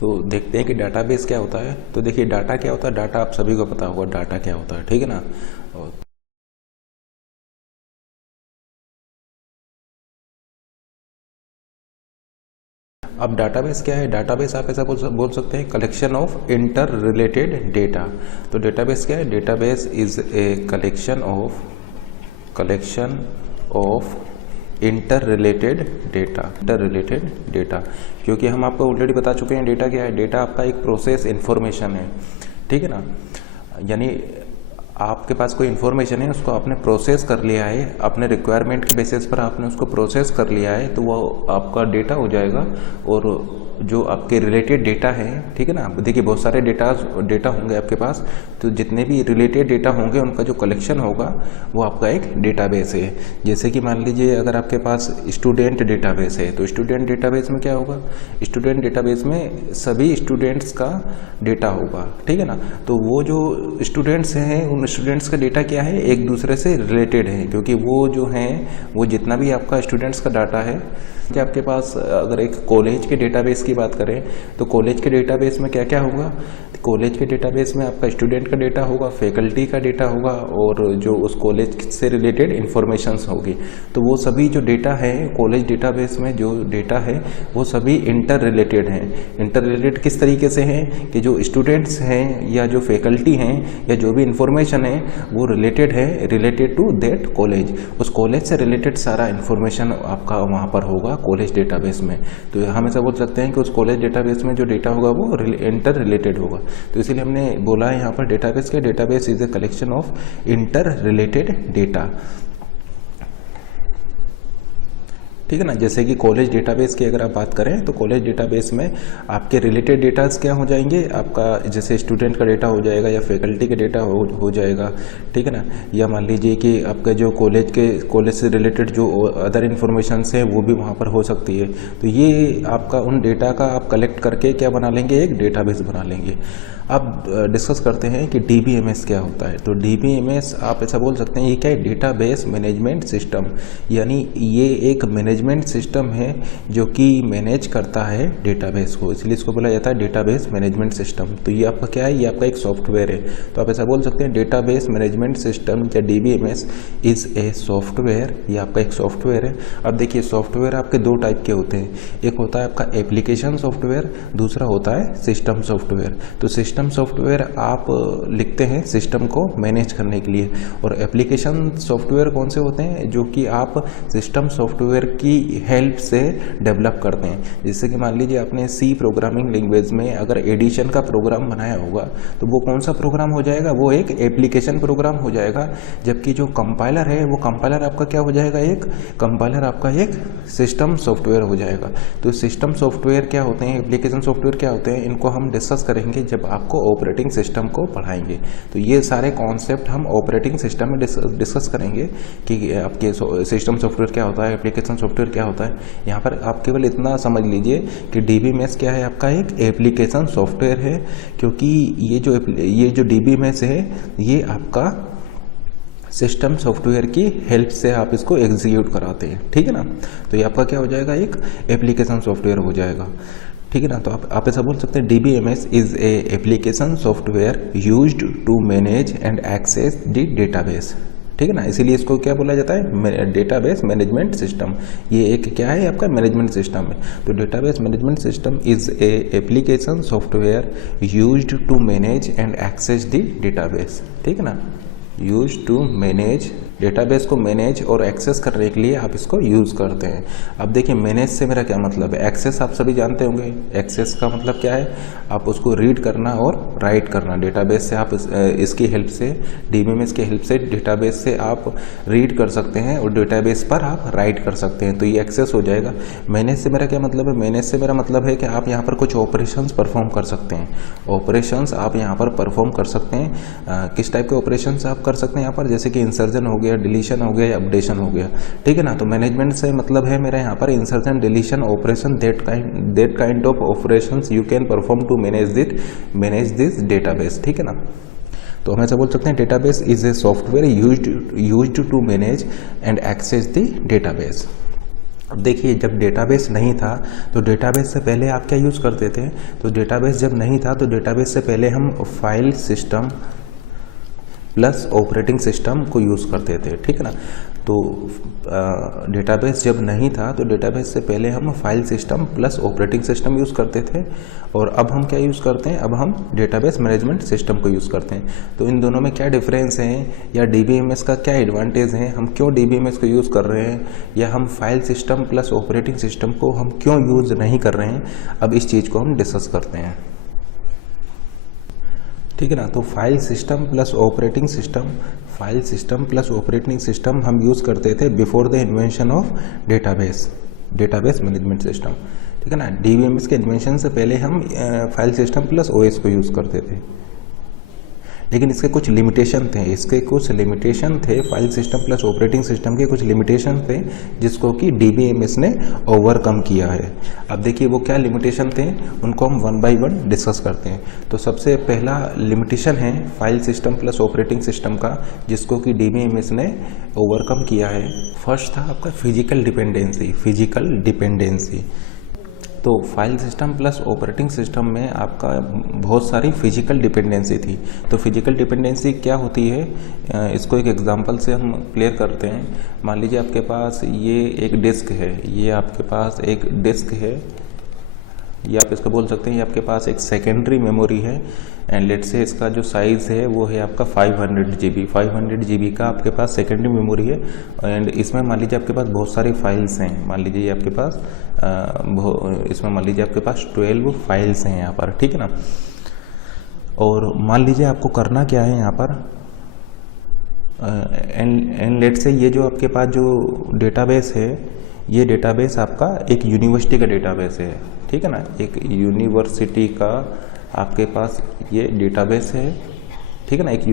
तो देखते हैं कि डाटाबेस क्या होता है। तो देखिए डाटा क्या होता है, डाटा आप सभी को पता होगा डाटा क्या होता है, ठीक है ना। अब डाटाबेस क्या है, डाटाबेस आप ऐसा बोल सकते हैं collection of inter related data. तो डेटाबेस क्या है, database is a collection of inter related data. क्योंकि हम आपको ऑलरेडी बता चुके हैं डेटा क्या है, डेटा आपका एक प्रोसेस इन्फॉर्मेशन है, ठीक है ना। यानी आपके पास कोई इन्फॉर्मेशन है, उसको आपने प्रोसेस कर लिया है, अपने रिक्वायरमेंट के बेसिस पर आपने उसको प्रोसेस कर लिया है, तो वो आपका डेटा हो जाएगा। और जो आपके रिलेटेड डेटा है, ठीक है ना, देखिए बहुत सारे डेटा होंगे आपके पास, तो जितने भी रिलेटेड डेटा होंगे उनका जो कलेक्शन होगा वो आपका एक डेटाबेस है। जैसे कि मान लीजिए अगर आपके पास स्टूडेंट डेटाबेस है, तो स्टूडेंट डेटाबेस में क्या होगा, स्टूडेंट डेटाबेस में सभी स्टूडेंट्स का डेटा होगा, ठीक है ना। तो वो जो स्टूडेंट्स हैं उन स्टूडेंट्स का डेटा क्या है, एक दूसरे से रिलेटेड है, क्योंकि वो जो हैं वो जितना भी आपका स्टूडेंट्स का डाटा है कि आपके पास अगर एक कॉलेज के डेटाबेस की बात करें तो कॉलेज के डेटाबेस में क्या क्या होगा, कॉलेज के डेटाबेस में आपका स्टूडेंट का डेटा होगा, फैकल्टी का डेटा होगा और जो उस कॉलेज से रिलेटेड इंफॉर्मेशंस होगी। तो वो सभी जो डेटा है कॉलेज डेटाबेस में जो डेटा है वो सभी इंटर रिलेटेड हैं। इंटर रिलेटेड किस तरीके से हैं कि जो स्टूडेंट्स हैं या जो फैकल्टी हैं या जो भी इंफॉर्मेशन है वो रिलेटेड टू दैट कॉलेज, उस कॉलेज से रिलेटेड सारा इन्फॉर्मेशन आपका वहाँ पर होगा कॉलेज डेटाबेस में। तो हम ऐसा बोल सकते हैं कि उस कॉलेज डेटाबेस में जो डेटा होगा वो इंटर रिलेटेड होगा। तो इसीलिए हमने बोला है यहाँ पर डेटाबेस के, database is a collection of inter related data, ठीक है ना। जैसे कि कॉलेज डेटाबेस की अगर आप बात करें तो कॉलेज डेटाबेस में आपके रिलेटेड डेटास क्या हो जाएंगे, आपका जैसे स्टूडेंट का डेटा हो जाएगा या फैकल्टी का डेटा हो जाएगा, ठीक है ना। या मान लीजिए कि आपका जो कॉलेज से रिलेटेड जो अदर इन्फॉर्मेशंस हैं वो भी वहाँ पर हो सकती है। तो ये आपका उन डेटा का आप कलेक्ट करके क्या बना लेंगे, एक डेटाबेस बना लेंगे। अब डिस्कस करते हैं कि DBMS क्या होता है। तो DBMS आप ऐसा बोल सकते हैं ये क्या है, डेटाबेस मैनेजमेंट सिस्टम, यानी ये एक मैनेजमेंट सिस्टम है जो कि मैनेज करता है डेटाबेस को, इसलिए इसको बोला जाता है डेटाबेस मैनेजमेंट सिस्टम। तो ये आपका क्या है, ये आपका एक सॉफ्टवेयर है। तो आप ऐसा बोल सकते हैं डेटाबेस मैनेजमेंट सिस्टम या DBMS इज़ ए सॉफ्टवेयर, ये आपका एक सॉफ्टवेयर है। अब देखिए सॉफ्टवेयर आपके दो टाइप के होते हैं, एक होता है आपका एप्लीकेशन सॉफ्टवेयर, दूसरा होता है सिस्टम सॉफ्टवेयर। तो सिस्टम सॉफ्टवेयर आप लिखते हैं सिस्टम को मैनेज करने के लिए, और एप्लीकेशन सॉफ्टवेयर कौन से होते हैं, जो कि आप सिस्टम सॉफ्टवेयर की हेल्प से डेवलप करते हैं। जैसे कि मान लीजिए आपने C प्रोग्रामिंग लैंग्वेज में अगर एडिशन का प्रोग्राम बनाया होगा तो वो कौन सा प्रोग्राम हो जाएगा, वो एक एप्लीकेशन प्रोग्राम हो जाएगा। जबकि जो कंपाइलर है वो कंपाइलर आपका क्या हो जाएगा, एक कंपाइलर आपका एक सिस्टम सॉफ्टवेयर हो जाएगा। तो सिस्टम सॉफ्टवेयर क्या होते हैं, एप्लीकेशन सॉफ्टवेयर क्या होते हैं, इनको हम डिस्कस करेंगे जब आपको ऑपरेटिंग सिस्टम को पढ़ाएंगे। तो ये सारे कॉन्सेप्ट हम ऑपरेटिंग सिस्टम में डिस्कस करेंगे कि आपके सिस्टम सॉफ्टवेयर क्या होता है, एप्लीकेशन सॉफ्टवेयर क्या होता है। यहाँ पर आप केवल इतना समझ लीजिए कि DBMS क्या है, आपका एक एप्लीकेशन सॉफ्टवेयर है, क्योंकि ये जो DBMS है ये आपका सिस्टम सॉफ्टवेयर की हेल्प से आप इसको एग्जीक्यूट कराते हैं, ठीक है ना। तो ये आपका क्या हो जाएगा, एक एप्लीकेशन सॉफ्टवेयर हो जाएगा, ठीक है ना। तो आप ऐसा बोल सकते हैं DBMS is a application software used to manage and access the database, ठीक है ना। इसीलिए इसको क्या बोला जाता है, डेटाबेस मैनेजमेंट सिस्टम। ये एक क्या है, आपका मैनेजमेंट सिस्टम है। तो database management system is a application software used to manage and access the database, ठीक है ना। यूज टू मैनेज, डेटाबेस को मैनेज और एक्सेस करने के लिए आप इसको यूज़ करते हैं। अब देखिए मैनेज से मेरा क्या मतलब है, एक्सेस आप सभी जानते होंगे, एक्सेस का मतलब क्या है, आप उसको रीड करना और राइट करना। डेटाबेस से आप इसकी हेल्प से, DBMS की हेल्प से डेटाबेस से आप रीड कर सकते हैं और डेटाबेस पर आप राइट कर सकते हैं, तो ये एक्सेस हो जाएगा। मैनेज से मेरा क्या मतलब है, मैनेज से मेरा मतलब है कि आप यहाँ पर कुछ ऑपरेशंस परफॉर्म कर सकते हैं, ऑपरेशंस आप यहाँ पर परफॉर्म कर सकते हैं। किस टाइप के ऑपरेशंस आप कर सकते हैं यहाँ पर, जैसे कि इंसर्जन हो गया, डिलीशन हो गया या अपडेशन हो गया, ठीक है ना। तो मैनेजमेंट से मतलब है मेरा यहाँ पर insertion, deletion, operation, that kind of operations you can perform to manage this database, ठीक है ना। तो हम ऐसा बोल सकते हैं database is a software used to manage and access the database. अब देखिए, जब डेटाबेस नहीं था तो डेटाबेस से पहले आप क्या यूज़ करते थे, तो डेटाबेस जब नहीं था तो डेटाबेस से पहले हम file system plus operating system को यूज़ करते थे, ठीक है ना। तो डेटाबेस जब नहीं था तो डेटाबेस से पहले हम file system plus operating system use करते थे, और अब हम क्या यूज़ करते हैं, अब हम डेटाबेस मैनेजमेंट सिस्टम को यूज़ करते हैं। तो इन दोनों में क्या डिफरेंस है, या DBMS का क्या एडवांटेज है, हम क्यों DBMS को यूज़ कर रहे हैं, या हम file system plus operating system को हम क्यों यूज़ नहीं कर रहे हैं, अब इस चीज़ को हम डिस्कस करते हैं, ठीक है ना। तो file system plus operating system हम यूज़ करते थे before the invention of database management system, ठीक है ना। DBMS के इन्वेंशन से पहले हम फाइल सिस्टम प्लस OS को यूज़ करते थे, लेकिन इसके कुछ लिमिटेशन थे, file system plus operating system के कुछ लिमिटेशन थे जिसको कि DBMS ने ओवरकम किया है। अब देखिए वो क्या लिमिटेशन थे, उनको हम वन बाय वन डिस्कस करते हैं। तो सबसे पहला लिमिटेशन है file system plus operating system का, जिसको कि DBMS ने ओवरकम किया है। फर्स्ट था आपका फिजिकल डिपेंडेंसी। तो file system plus operating system में आपका बहुत सारी फिजिकल डिपेंडेंसी थी। तो फिजिकल डिपेंडेंसी क्या होती है, इसको एक एग्जांपल से हम क्लियर करते हैं। मान लीजिए आपके पास ये एक डिस्क है, ये आप इसको बोल सकते हैं, ये आपके पास एक सेकेंडरी मेमोरी है, एंड लेट से इसका जो साइज़ है वो है आपका 500 GB का आपके पास सेकेंडरी मेमोरी है। एंड इसमें मान लीजिए आपके पास बहुत सारी फाइल्स हैं, मान लीजिए आपके पास इसमें मान लीजिए आपके पास 12 फाइल्स हैं यहाँ पर, ठीक है ना। और मान लीजिए आपको करना क्या है यहाँ पर, एंड लेट से ये जो आपके पास जो डेटाबेस है, ये डेटाबेस आपका एक यूनिवर्सिटी का डेटाबेस है, ठीक है ना। एक यूनिवर्सिटी का आपके पास ये डेटाबेस है, ठीक है ना। एक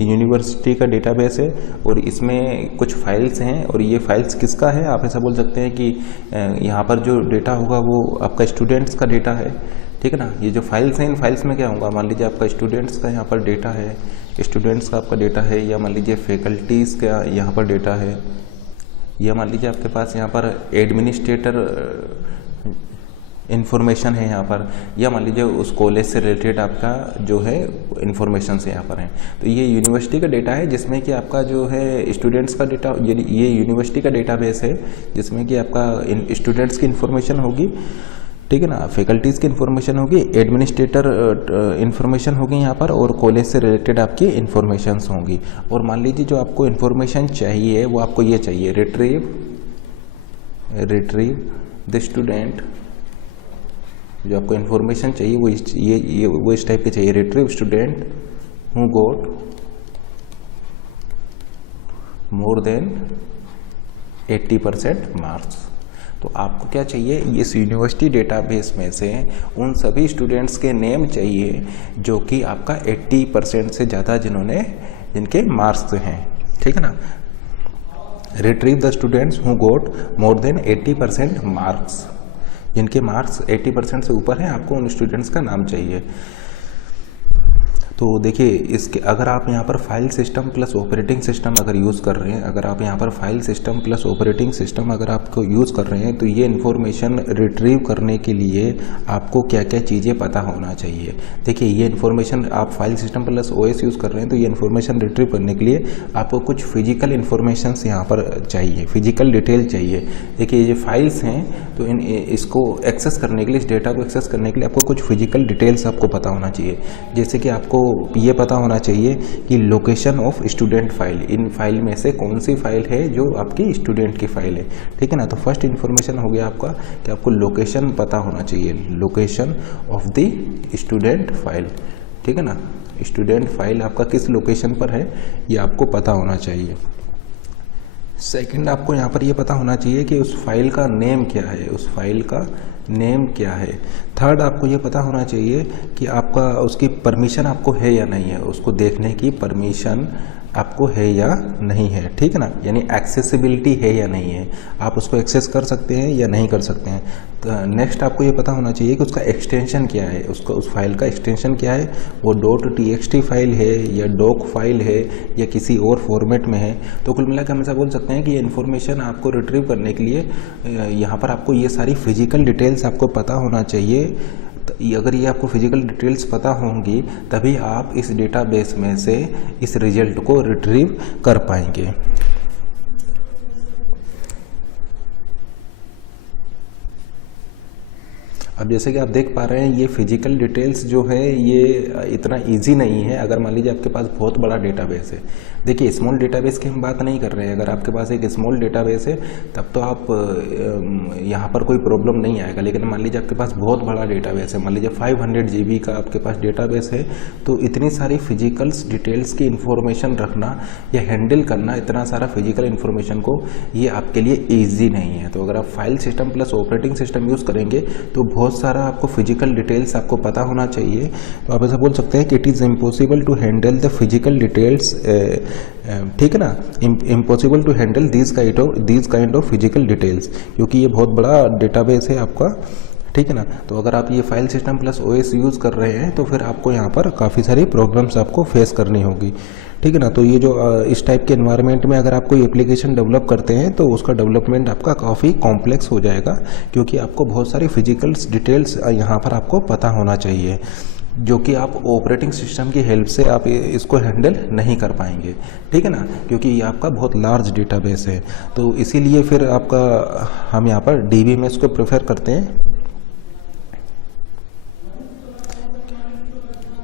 यूनिवर्सिटी का डेटाबेस है, और इसमें कुछ फाइल्स हैं, और ये फाइल्स किसका है, आप ऐसा बोल सकते हैं कि यहाँ पर जो डेटा होगा वो आपका स्टूडेंट्स का डेटा है, ठीक है ना। ये जो फाइल्स हैं, इन फाइल्स में क्या होगा, मान लीजिए आपका स्टूडेंट्स का यहाँ पर डेटा है, स्टूडेंट्स का आपका डेटा है, या मान लीजिए फैकल्टीज़ का यहाँ पर डेटा है, या मान लीजिए आपके पास यहाँ पर एडमिनिस्ट्रेटर इन्फॉर्मेशन है यहाँ पर, या मान लीजिए उस कॉलेज से रिलेटेड आपका जो है इन्फॉर्मेशन से यहाँ पर है। तो ये यूनिवर्सिटी का डेटा है जिसमें कि आपका जो है स्टूडेंट्स का डेटा, ये यूनिवर्सिटी का डेटाबेस है जिसमें कि आपका स्टूडेंट्स की इन्फॉर्मेशन होगी, ठीक है ना, फैकल्टीज़ की इन्फॉर्मेशन होगी, एडमिनिस्ट्रेटर इन्फॉर्मेशन होगी यहाँ पर, और कॉलेज से रिलेटेड आपकी इन्फॉर्मेशंस होंगी। और मान लीजिए जो आपको इन्फॉर्मेशन चाहिए वो आपको ये चाहिए, रिट्रीव द स्टूडेंट, जो आपको इन्फॉर्मेशन चाहिए वो इस टाइप के चाहिए, retrieve student who got more than 80% marks. तो आपको क्या चाहिए, इस यूनिवर्सिटी डेटाबेस में से उन सभी स्टूडेंट्स के नेम चाहिए जो कि आपका 80% से ज़्यादा जिनके मार्क्स हैं, ठीक है ना। Retrieve the students who got more than 80% marks, जिनके मार्क्स 80% से ऊपर हैं, आपको उन स्टूडेंट्स का नाम चाहिए। तो देखिए इसके अगर आप यहाँ पर file system plus operating system अगर यूज़ कर रहे हैं, अगर आप यहाँ पर file system plus operating system अगर आपको यूज़ कर रहे हैं, तो ये इन्फॉर्मेशन रिट्रीव करने के लिए आपको क्या क्या चीज़ें पता होना चाहिए। देखिए ये इन्फॉर्मेशन आप file system plus OS use कर रहे हैं, तो ये इन्फॉर्मेशन रिट्रीव करने के लिए आपको कुछ फिजिकल इन्फॉर्मेशन यहाँ पर चाहिए, फिजिकल डिटेल चाहिए। देखिए ये फाइल्स हैं, तो इसको एक्सेस करने के लिए, इस डेटा को एक्सेस करने के लिए आपको कुछ फिजिकल डिटेल्स आपको पता होना चाहिए। जैसे कि आपको ये पता होना चाहिए कि location of student file, in file में से कौन सी फाइल है जो आपकी स्टूडेंट की फाइल है, ठीक है ना। तो फर्स्ट इन्फॉर्मेशन हो गया आपका कि आपको लोकेशन पता होना चाहिए, location of the student file, ठीक है ना। स्टूडेंट फाइल आपका किस लोकेशन पर है ये आपको पता होना चाहिए। सेकंड, आपको यहाँ पर ये पता होना चाहिए कि उस फाइल का नेम क्या है, उस फाइल का नेम क्या है। थर्ड, आपको ये पता होना चाहिए कि आपका उसकी परमिशन आपको है या नहीं है, उसको देखने की परमिशन आपको है या नहीं है, ठीक है ना, यानी एक्सेसिबिलिटी है या नहीं है, आप उसको एक्सेस कर सकते हैं या नहीं कर सकते हैं। तो नेक्स्ट आपको ये पता होना चाहिए कि उसका एक्सटेंशन क्या है, उसका उस फाइल का एक्सटेंशन क्या है, वो .txt फाइल है या डॉक फाइल है या किसी और फॉर्मेट में है। तो कुल मिलाकर हम ऐसा बोल सकते हैं कि ये इन्फॉर्मेशन आपको रिट्रीव करने के लिए यहाँ पर आपको ये सारी फिजिकल डिटेल्स आपको पता होना चाहिए। अगर ये आपको फिजिकल डिटेल्स पता होंगी तभी आप इस डेटाबेस में से इस रिजल्ट को रिट्रीव कर पाएंगे। अब जैसे कि आप देख पा रहे हैं ये फिजिकल डिटेल्स जो है ये इतना इजी नहीं है। अगर मान लीजिए आपके पास बहुत बड़ा डेटाबेस है, देखिए स्मॉल डेटाबेस की हम बात नहीं कर रहे हैं। अगर आपके पास एक स्मॉल डेटाबेस है तब तो आप यहाँ पर कोई प्रॉब्लम नहीं आएगा। लेकिन मान लीजिए आपके पास बहुत बड़ा डेटाबेस है, मान लीजिए 500 GB का आपके पास डेटाबेस है, तो इतनी सारी फिजिकल्स डिटेल्स की इंफॉर्मेशन रखना या हैंडल करना इतना सारा फिजिकल इंफॉर्मेशन को, ये आपके लिए ईजी नहीं है। तो अगर आप file system plus operating system use करेंगे तो बहुत सारा आपको फिजिकल डिटेल्स आपको पता होना चाहिए। तो आप ऐसा बोल सकते हैं कि it is impossible to handle the physical details, ठीक है ना, impossible to handle these kind of physical details, क्योंकि ये बहुत बड़ा डेटाबेस है आपका, ठीक है ना। तो अगर आप ये file system plus OS use कर रहे हैं तो फिर आपको यहाँ पर काफ़ी सारी प्रॉब्लम्स आपको फेस करनी होगी, ठीक है ना। तो ये जो इस टाइप के एनवायरनमेंट में अगर आप कोई एप्लीकेशन डेवलप करते हैं तो उसका डेवलपमेंट आपका काफ़ी कॉम्प्लेक्स हो जाएगा, क्योंकि आपको बहुत सारी फिजिकल्स डिटेल्स यहाँ पर आपको पता होना चाहिए, जो कि आप ऑपरेटिंग सिस्टम की हेल्प से आप इसको हैंडल नहीं कर पाएंगे, ठीक है ना, क्योंकि ये आपका बहुत लार्ज डेटाबेस है। तो इसीलिए फिर आपका हम यहाँ पर DBMS को प्रेफर करते हैं।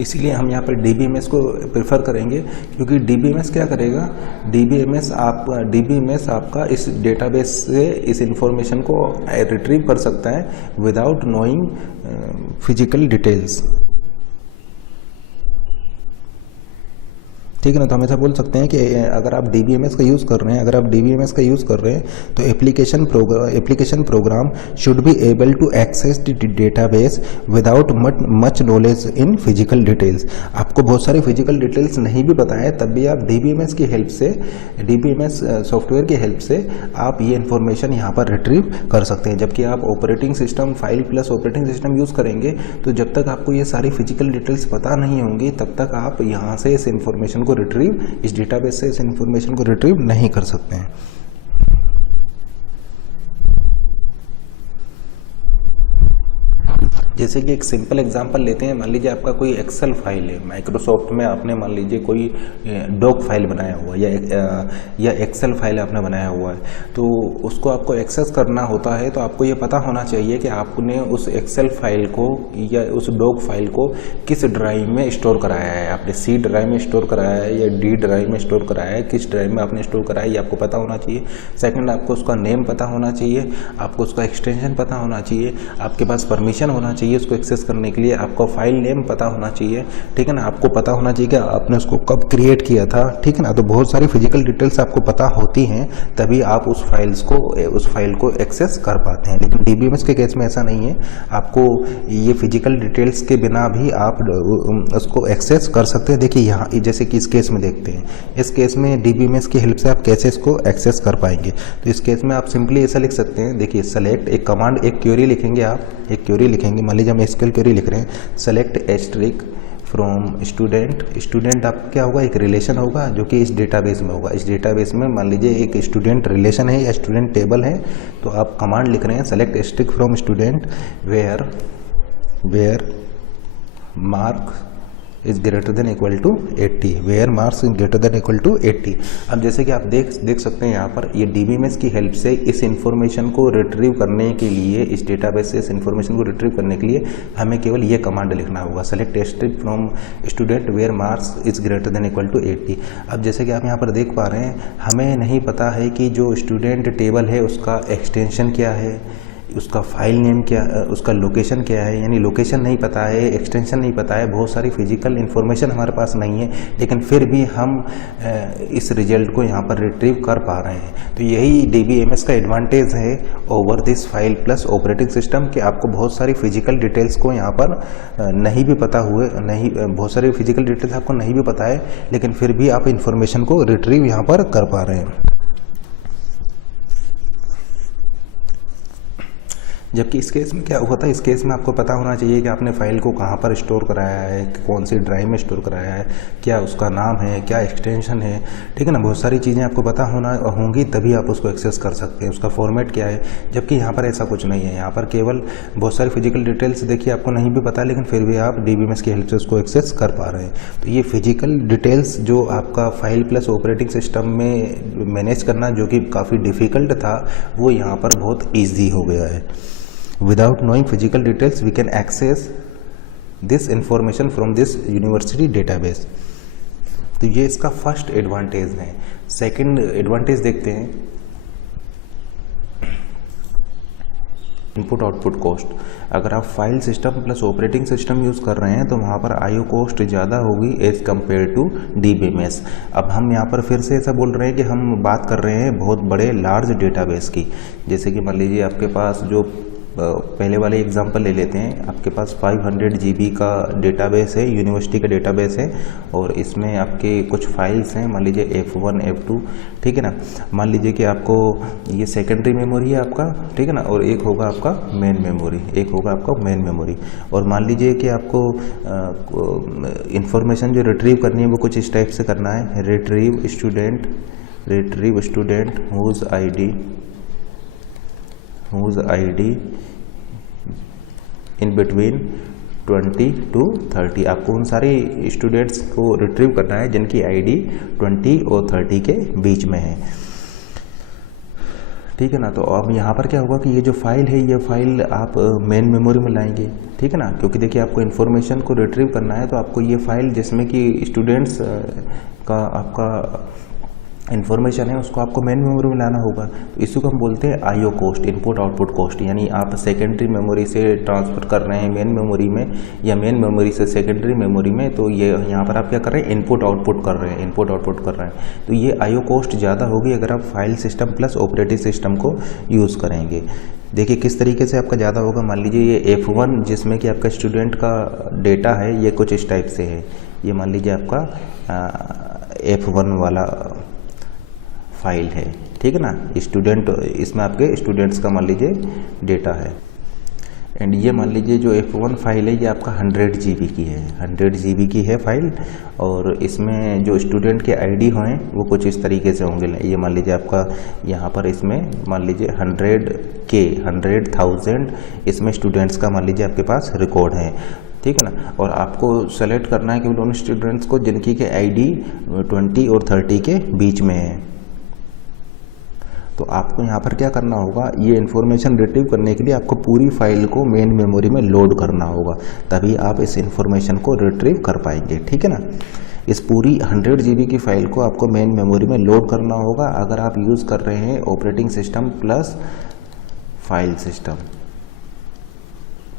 इसीलिए हम यहाँ पर DBMS को प्रेफर करेंगे, क्योंकि DBMS क्या करेगा, DBMS आपका इस डेटाबेस से इस इंफॉर्मेशन को रिट्रीव कर सकता है विदाउट नोइंग फिजिकल डिटेल्स, ठीक है ना। तो हम ऐसा बोल सकते हैं कि अगर आप DBMS का यूज़ कर रहे हैं, तो application program should be able to access the database without much knowledge in physical details. आपको बहुत सारी फिजिकल डिटेल्स नहीं भी पता है तब भी आप DBMS की हेल्प से, DBMS सॉफ्टवेयर की हेल्प से आप ये इन्फॉर्मेशन यहाँ पर रिट्रीव कर सकते हैं। जबकि आप operating system, file plus operating system use करेंगे तो जब तक आपको ये सारी फिजिकल डिटेल्स पता नहीं होंगी तब तक आप यहाँ से इस इन्फॉर्मेशन को रिट्रीव, इस डेटाबेस से इस इंफॉर्मेशन को रिट्रीव नहीं कर सकते हैं। जैसे कि एक सिंपल एग्जांपल लेते हैं, मान लीजिए आपका कोई एक्सेल फाइल है, माइक्रोसॉफ्ट में आपने मान लीजिए कोई डॉक फाइल बनाया हुआ है या एक्सेल फाइल आपने बनाया हुआ है, तो उसको आपको एक्सेस करना होता है तो आपको ये पता होना चाहिए कि आपने उस एक्सेल फाइल को या उस डॉक फाइल को किस ड्राइव में स्टोर कराया है। आपने C ड्राइव में स्टोर कराया है या D ड्राइव में स्टोर कराया है, किस ड्राइव में आपने स्टोर कराया है ये आपको पता होना चाहिए। सेकेंड, आपको उसका नेम पता होना चाहिए, आपको उसका एक्सटेंशन पता होना चाहिए, आपके पास परमिशन होना चाहिए उसको एक्सेस करने के लिए, आपको फाइल नेम पता होना चाहिए, ठीक है ना, आपको पता होना चाहिए कि आपने उसको कब क्रिएट किया था, ठीक है ना। तो बहुत सारी फिजिकल डिटेल्स आपको पता होती हैं तभी आप उस फाइल को एक्सेस कर पाते हैं। लेकिन DBMS के केस में ऐसा नहीं है, आपको ये फिजिकल डिटेल्स के बिना भी आप उसको एक्सेस कर सकते हैं। देखिए यहाँ जैसे कि इस केस में देखते हैं, इस केस में DBMS की हेल्प से आप कैसे इसको एक्सेस कर पाएंगे। तो इस केस में आप सिंपली ऐसा लिख सकते हैं, देखिए सेलेक्ट, एक कमांड, एक क्वेरी लिखेंगे, आप एक क्वेरी लिखेंगे, मान लीजिए हम SQL क्वेरी लिख रहे हैं, सेलेक्ट एस्ट्रिक फ्रॉम स्टूडेंट आप क्या होगा, एक रिलेशन होगा जो कि इस डेटाबेस में होगा। इस डेटाबेस में मान लीजिए एक स्टूडेंट रिलेशन है या स्टूडेंट टेबल है, तो आप कमांड लिख रहे हैं select asterisk from student where mark is greater than equal to 80, where marks is greater than equal to 80। अब जैसे कि आप देख सकते हैं यहाँ पर ये DBMS की हेल्प से इस इन्फॉर्मेशन को रिट्रीव करने के लिए, इस डेटाबेस से इस इन्फॉर्मेशन को रिट्रीव करने के लिए हमें केवल ये कमांड लिखना होगा, select asterisk from student where marks is greater than equal to 80। अब जैसे कि आप यहाँ पर देख पा रहे हैं, हमें नहीं पता है कि जो स्टूडेंट टेबल है उसका एक्सटेंशन क्या है, उसका फाइल नेम क्या, उसका लोकेशन क्या है, यानी लोकेशन नहीं पता है, एक्सटेंशन नहीं पता है, बहुत सारी फिजिकल इन्फॉर्मेशन हमारे पास नहीं है, लेकिन फिर भी हम इस रिजल्ट को यहाँ पर रिट्रीव कर पा रहे हैं। तो यही DBMS का एडवांटेज है over this file plus operating system, कि आपको बहुत सारी फिजिकल डिटेल्स को यहाँ पर नहीं भी पता हुए, नहीं बहुत सारी फिजिकल डिटेल्स आपको नहीं भी पता है, लेकिन फिर भी आप इंफॉर्मेशन को रिट्रीव यहाँ पर कर पा रहे हैं। जबकि इस केस में क्या होता है, इस केस में आपको पता होना चाहिए कि आपने फाइल को कहाँ पर स्टोर कराया है, कौन सी ड्राइव में स्टोर कराया है, क्या उसका नाम है, क्या एक्सटेंशन है, ठीक है ना। बहुत सारी चीज़ें आपको पता होंगी तभी आप उसको एक्सेस कर सकते हैं, उसका फॉर्मेट क्या है। जबकि यहाँ पर ऐसा कुछ नहीं है, यहाँ पर केवल बहुत सारी फिजिकल डिटेल्स देखिए आपको नहीं भी पता, लेकिन फिर भी आप DBMS की हेल्प से उसको एक्सेस कर पा रहे हैं। तो ये फिजिकल डिटेल्स जो आपका फाइल प्लस ऑपरेटिंग सिस्टम में मैनेज करना जो कि काफ़ी डिफ़िकल्ट था, वो यहाँ पर बहुत ईजी हो गया है। Without knowing physical details, we can access this information from this university database. तो ये इसका फर्स्ट एडवांटेज है। सेकंड एडवांटेज देखते हैं, इनपुट आउटपुट कॉस्ट। अगर आप file system plus operating system use कर रहे हैं तो वहाँ पर IO कॉस्ट ज़्यादा होगी एज़ कम्पेयर टू DBMS। अब हम यहाँ पर फिर से ऐसा बोल रहे हैं कि हम बात कर रहे हैं बहुत बड़े लार्ज डेटाबेस की। जैसे कि मान लीजिए आपके पास जो पहले वाले एग्जांपल ले लेते हैं, आपके पास 500 GB का डेटाबेस है, यूनिवर्सिटी का डेटाबेस है, और इसमें आपके कुछ फाइल्स हैं, मान लीजिए F1 F2, ठीक है ना। मान लीजिए कि आपको ये सेकेंडरी मेमोरी है आपका, ठीक है ना, और एक होगा आपका मेन मेमोरी, एक होगा आपका मेन मेमोरी। और मान लीजिए कि आपको इंफॉर्मेशन जो रिट्रीव करनी है वो कुछ इस टाइप से करना है, retrieve student whose ID in between 20 to 30। आपको उन सारे स्टूडेंट्स को रिट्रीव करना है जिनकी ID 20 और 30 के बीच में है, ठीक है ना। तो अब यहाँ पर क्या होगा कि ये जो फाइल है, ये फाइल आप मेन मेमोरी में लाएंगे, ठीक है ना, क्योंकि देखिए आपको इन्फॉर्मेशन को रिट्रीव करना है, तो आपको ये फाइल जिसमें कि स्टूडेंट्स का आपका इन्फॉर्मेशन है उसको आपको मेन मेमोरी में लाना होगा। तो इसी को हम बोलते हैं IO cost, input output cost. यानी आप सेकेंडरी मेमोरी से ट्रांसफ़र कर रहे हैं मेन मेमोरी में, या मेन मेमोरी से सेकेंडरी मेमोरी में, तो ये यहाँ पर आप क्या कर रहे हैं, इनपुट आउटपुट कर रहे हैं। तो ये IO कॉस्ट ज़्यादा होगी अगर आप file system plus operating system को यूज़ करेंगे। देखिए किस तरीके से आपका ज़्यादा होगा। मान लीजिए ये F1 जिसमें कि आपका स्टूडेंट का डेटा है, ये कुछ इस टाइप से है। ये मान लीजिए आपका F1 वाला फाइल है, ठीक है ना, स्टूडेंट, इसमें आपके स्टूडेंट्स का मान लीजिए डेटा है। एंड ये मान लीजिए जो F1 फाइल है ये आपका 100 GB की है, 100 GB की है फाइल, और इसमें जो स्टूडेंट के ID हैं वो कुछ इस तरीके से होंगे। ये मान लीजिए आपका यहाँ पर इसमें मान लीजिए 100,000 इसमें स्टूडेंट्स का मान लीजिए आपके पास रिकॉर्ड है, ठीक है ना। और आपको सेलेक्ट करना है केवल उन स्टूडेंट्स को जिनकी के ID 20 और 30 के बीच में है। तो आपको यहाँ पर क्या करना होगा, ये इन्फॉर्मेशन रिट्रीव करने के लिए आपको पूरी फाइल को मेन मेमोरी में लोड करना होगा, तभी आप इस इन्फॉर्मेशन को रिट्रीव कर पाएंगे, ठीक है ना। इस पूरी 100 GB की फाइल को आपको मेन मेमोरी में लोड करना होगा अगर आप यूज़ कर रहे हैं operating system plus file system,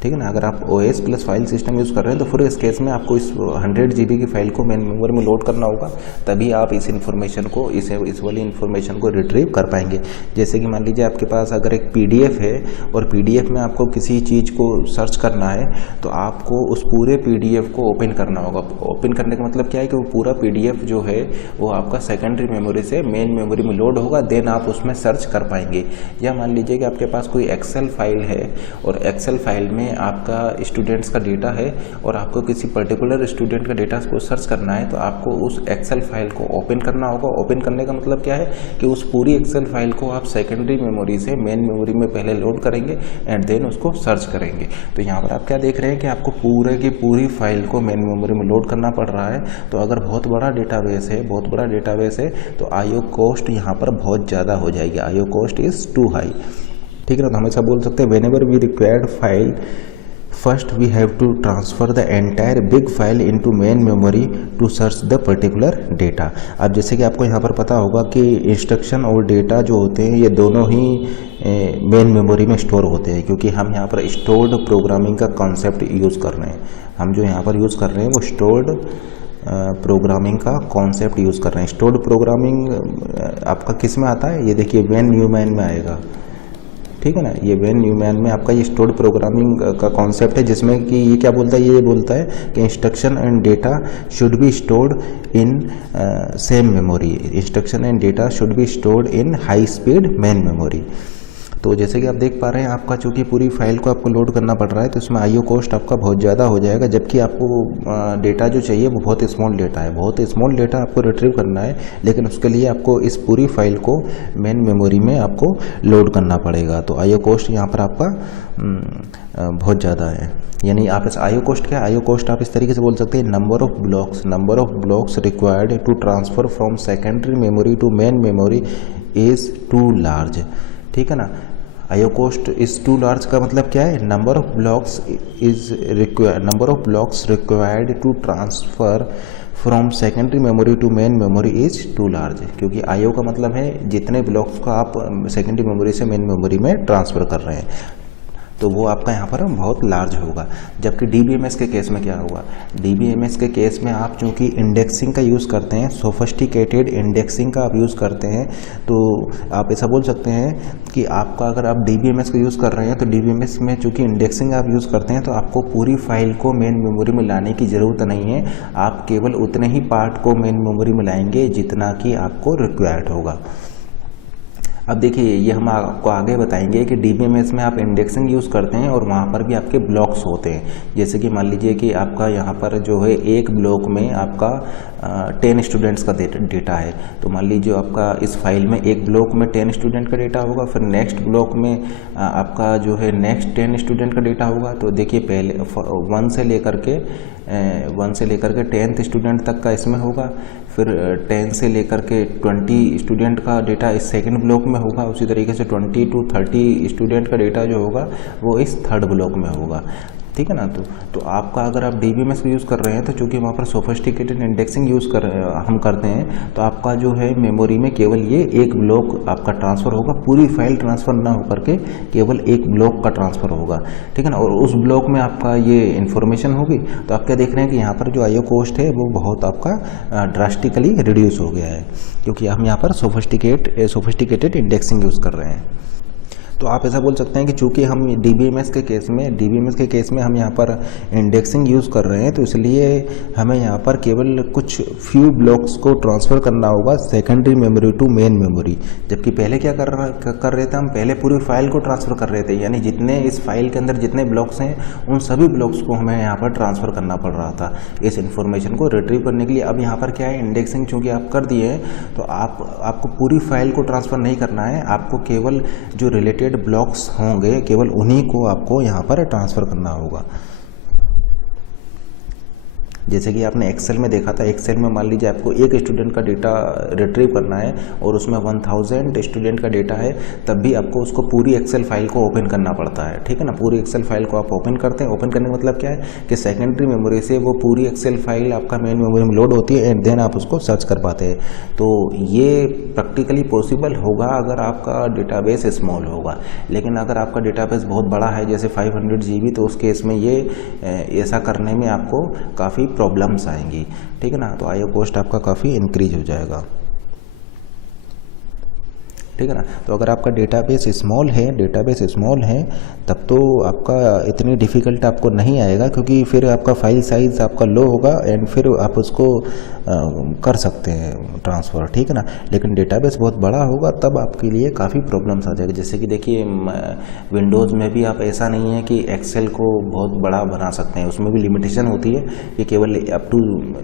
ठीक है ना। अगर आप OS plus file system use कर रहे हैं तो फिर इस केस में आपको इस 100 GB की फाइल को मेन मेमोरी में लोड करना होगा, तभी आप इस इन्फॉर्मेशन को, इस वाली इन्फॉर्मेशन को रिट्रीव कर पाएंगे। जैसे कि मान लीजिए आपके पास अगर एक PDF है और PDF में आपको किसी चीज़ को सर्च करना है, तो आपको उस पूरे PDF को ओपन करना होगा। ओपन करने का मतलब क्या है कि वो पूरा PDF जो है वो आपका सेकेंडरी मेमोरी से मेन मेमोरी में लोड होगा, देन आप उसमें सर्च कर पाएंगे। या मान लीजिए कि आपके पास कोई एक्सेल फाइल है और एक्सेल फाइल में आपका स्टूडेंट्स का डेटा है और आपको किसी पर्टिकुलर स्टूडेंट का डेटा को सर्च करना है, तो आपको उस एक्सेल फाइल को ओपन करना होगा। ओपन करने का मतलब क्या है कि उस पूरी एक्सेल फाइल को आप सेकेंडरी मेमोरी से मेन मेमोरी में पहले लोड करेंगे एंड देन उसको सर्च करेंगे। तो यहाँ पर आप क्या देख रहे हैं कि आपको पूरे की पूरी फाइल को मेन मेमोरी में लोड करना पड़ रहा है। तो अगर बहुत बड़ा डेटाबेस है तो IO कॉस्ट यहाँ पर बहुत ज़्यादा हो जाएगी, IO cost is too high, ठीक है ना। तो हमेशा बोल सकते हैं whenever we required file first we have to transfer the entire big file into main memory to search the particular data। अब जैसे कि आपको यहाँ पर पता होगा कि इंस्ट्रक्शन और डेटा जो होते हैं ये दोनों ही मेन मेमोरी में स्टोर होते हैं, क्योंकि हम यहाँ पर स्टोर्ड प्रोग्रामिंग का कॉन्सेप्ट यूज़ कर रहे हैं। हम जो यहाँ पर यूज़ कर रहे हैं वो स्टोर्ड प्रोग्रामिंग का कॉन्सेप्ट यूज़ कर रहे हैं। स्टोर्ड प्रोग्रामिंग आपका किस में आता है, ये देखिए वेन न्यूमैन में आएगा, ठीक है ना। ये वेन न्यूमैन में आपका ये स्टोर्ड प्रोग्रामिंग का कॉन्सेप्ट है, जिसमें कि ये क्या बोलता है, ये बोलता है कि instruction and data should be stored in same memory. Instruction and data should be stored in high speed main memory. तो जैसे कि आप देख पा रहे हैं, आपका चूँकि पूरी फाइल को आपको लोड करना पड़ रहा है, तो इसमें आईओ कॉस्ट आपका बहुत ज़्यादा हो जाएगा, जबकि आपको डेटा जो चाहिए वो बहुत स्मॉल डेटा है, बहुत स्मॉल डेटा आपको रिट्रीव करना है, लेकिन उसके लिए आपको इस पूरी फाइल को मेन मेमोरी में आपको लोड करना पड़ेगा। तो आईओ कॉस्ट यहाँ पर आपका बहुत ज़्यादा है। यानी आप इस आईओ कॉस्ट क्या, आईओ कॉस्ट आप इस तरीके से बोल सकते हैं, number of blocks required to transfer from secondary memory to main memory is too large, ठीक है ना। IO cost is too large का मतलब क्या है, number of blocks required to transfer from secondary memory to main memory is too large, क्योंकि IO का मतलब है जितने ब्लॉक्स को आप सेकेंडरी मेमोरी से मेन मेमोरी में ट्रांसफ़र कर रहे हैं, तो वो आपका यहाँ पर बहुत लार्ज होगा। जबकि डीबीएमएस के केस में क्या होगा, डीबीएमएस के केस में आप चूँकि इंडेक्सिंग का यूज़ करते हैं, सोफिस्टिकेटेड इंडेक्सिंग का आप यूज़ करते हैं, तो आप ऐसा बोल सकते हैं कि आपका अगर आप डीबीएमएस का यूज़ कर रहे हैं तो डीबीएमएस में चूँकि इंडेक्सिंग आप यूज़ करते हैं, तो आपको पूरी फाइल को मेन मेमोरी में लाने की ज़रूरत नहीं है। आप केवल उतने ही पार्ट को मेन मेमोरी में लाएंगे जितना कि आपको रिक्वायर्ड होगा। अब देखिए, ये हम आपको आगे बताएंगे कि डीबीएमएस में आप इंडेक्सिंग यूज़ करते हैं और वहाँ पर भी आपके ब्लॉक्स होते हैं। जैसे कि मान लीजिए कि आपका यहाँ पर जो है एक ब्लॉक में आपका 10 स्टूडेंट्स का डेटा है, तो मान लीजिए आपका इस फाइल में एक ब्लॉक में 10 स्टूडेंट का डेटा होगा, फिर नेक्स्ट ब्लॉक में आपका जो है नेक्स्ट 10 स्टूडेंट का डेटा होगा। तो देखिए, पहले 1 से लेकर के 10th स्टूडेंट तक का इसमें होगा, फिर 10 से लेकर के 20 स्टूडेंट का डेटा इस सेकंड ब्लॉक में होगा। उसी तरीके से 20 to 30 स्टूडेंट का डेटा जो होगा वो इस थर्ड ब्लॉक में होगा, ठीक है ना। तो आपका अगर आप डीबीएमएस को यूज़ कर रहे हैं, तो चूँकि वहाँ पर सोफिस्टिकेटेड इंडेक्सिंग हम करते हैं, तो आपका जो है मेमोरी में केवल ये एक ब्लॉक आपका ट्रांसफ़र होगा, पूरी फाइल ट्रांसफ़र ना होकर के केवल एक ब्लॉक का ट्रांसफ़र होगा, ठीक है ना। और उस ब्लॉक में आपका ये इन्फॉर्मेशन होगी। तो आप क्या देख रहे हैं कि यहाँ पर जो आईओ कॉस्ट है वो बहुत आपका ड्रास्टिकली रिड्यूस हो गया है, क्योंकि हम यहाँ पर सोफिस्टिकेटेड इंडेक्सिंग यूज़ कर रहे हैं। तो आप ऐसा बोल सकते हैं कि चूंकि हम डीबीएमएस के केस में हम यहाँ पर इंडेक्सिंग यूज़ कर रहे हैं, तो इसलिए हमें यहाँ पर केवल कुछ फ्यू ब्लॉक्स को ट्रांसफ़र करना होगा secondary memory to main memory. जबकि पहले क्या कर रहे थे, हम पहले पूरी फाइल को ट्रांसफ़र कर रहे थे, यानी जितने इस फाइल के अंदर जितने ब्लॉक्स हैं उन सभी ब्लॉक्स को हमें यहाँ पर ट्रांसफ़र करना पड़ रहा था इस इन्फॉर्मेशन को रिट्रीव करने के लिए। अब यहाँ पर क्या है, इंडेक्सिंग चूँकि आप कर दिए हैं, तो आपको पूरी फाइल को ट्रांसफ़र नहीं करना है, आपको केवल जो रिलेटेड ब्लॉक्स होंगे केवल उन्हीं को आपको यहाँ पर ट्रांसफ़र करना होगा। जैसे कि आपने एक्सेल में देखा था, एक्सेल में मान लीजिए आपको एक स्टूडेंट का डेटा रिट्रीव करना है और उसमें 1000 स्टूडेंट का डेटा है, तब भी आपको उसको पूरी एक्सेल फाइल को ओपन करना पड़ता है, ठीक है ना। पूरी एक्सेल फाइल को आप ओपन करते हैं। ओपन करने का मतलब क्या है कि सेकेंडरी मेमोरी से वो पूरी एक्सेल फाइल आपका मेन मेमोरी में लोड होती है एंड देन आप उसको सर्च कर पाते हैं। तो ये प्रैक्टिकली पॉसिबल होगा अगर आपका डेटाबेस स्मॉल होगा, लेकिन अगर आपका डेटाबेस बहुत बड़ा है जैसे 500 GB, तो उस केस में ये ऐसा करने में आपको काफ़ी प्रॉब्लम्स आएंगी, ठीक है ना। तो आईओ कॉस्ट आपका काफ़ी इंक्रीज हो जाएगा, ठीक है ना। तो अगर आपका डेटाबेस स्मॉल है तब तो आपका इतनी डिफ़िकल्ट आपको नहीं आएगा, क्योंकि फिर आपका फाइल साइज़ आपका लो होगा एंड फिर आप उसको कर सकते हैं ट्रांसफ़र, ठीक है ना। लेकिन डेटाबेस बहुत बड़ा होगा तब आपके लिए काफ़ी प्रॉब्लम्स आ जाएगी। जैसे कि देखिए, विंडोज़ में भी आप ऐसा नहीं है कि एक्सेल को बहुत बड़ा बना सकते हैं, उसमें भी लिमिटेशन होती है कि केवल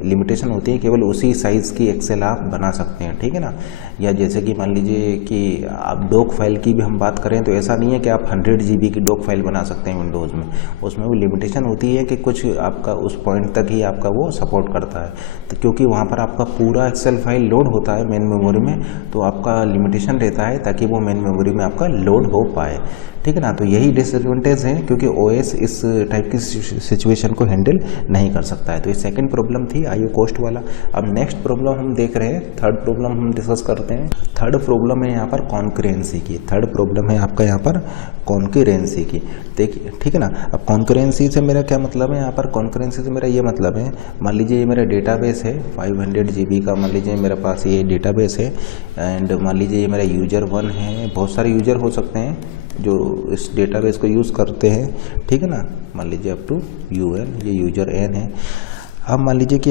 लिमिटेशन होती है, केवल उसी साइज़ की एक्सेल आप बना सकते हैं, ठीक है ना। या जैसे कि मान लीजिए कि आप डॉक फाइल की भी हम बात करें, तो ऐसा नहीं है कि आप 100 GB की डॉक फाइल बना सकते हैं विंडोज़ में, उसमें वो लिमिटेशन होती है कि कुछ आपका उस पॉइंट तक ही आपका वो सपोर्ट करता है। तो क्योंकि वहाँ पर आपका पूरा एक्सेल फाइल लोड होता है मेन मेमोरी में, तो आपका लिमिटेशन रहता है ताकि वो मेन मेमोरी में आपका लोड हो पाए, ठीक है ना। तो यही डिसएडवांटेज है, क्योंकि ओएस इस टाइप की सिचुएशन को हैंडल नहीं कर सकता है। तो ये सेकंड प्रॉब्लम थी आईओ कॉस्ट वाला। अब नेक्स्ट प्रॉब्लम हम देख रहे हैं, थर्ड प्रॉब्लम हम डिस्कस करते हैं। थर्ड प्रॉब्लम है यहाँ पर कॉन्करेंसी की। थर्ड प्रॉब्लम है आपका यहाँ पर कॉन्करेंसी की। देखिए, ठीक है ना। अब कॉन्करेंसी से मेरा क्या मतलब है, यहाँ पर कॉन्करेंसी से मेरा ये मतलब है, मान लीजिए ये मेरा डेटाबेस है 500 GB का, मान लीजिए मेरे पास ये डेटाबेस है, एंड मान लीजिए ये मेरा यूजर 1 है। बहुत सारे यूजर हो सकते हैं जो इस डेटाबेस को यूज़ करते हैं, ठीक है ना। मान लीजिए अप टू UN, ये यूजर N है। अब मान लीजिए कि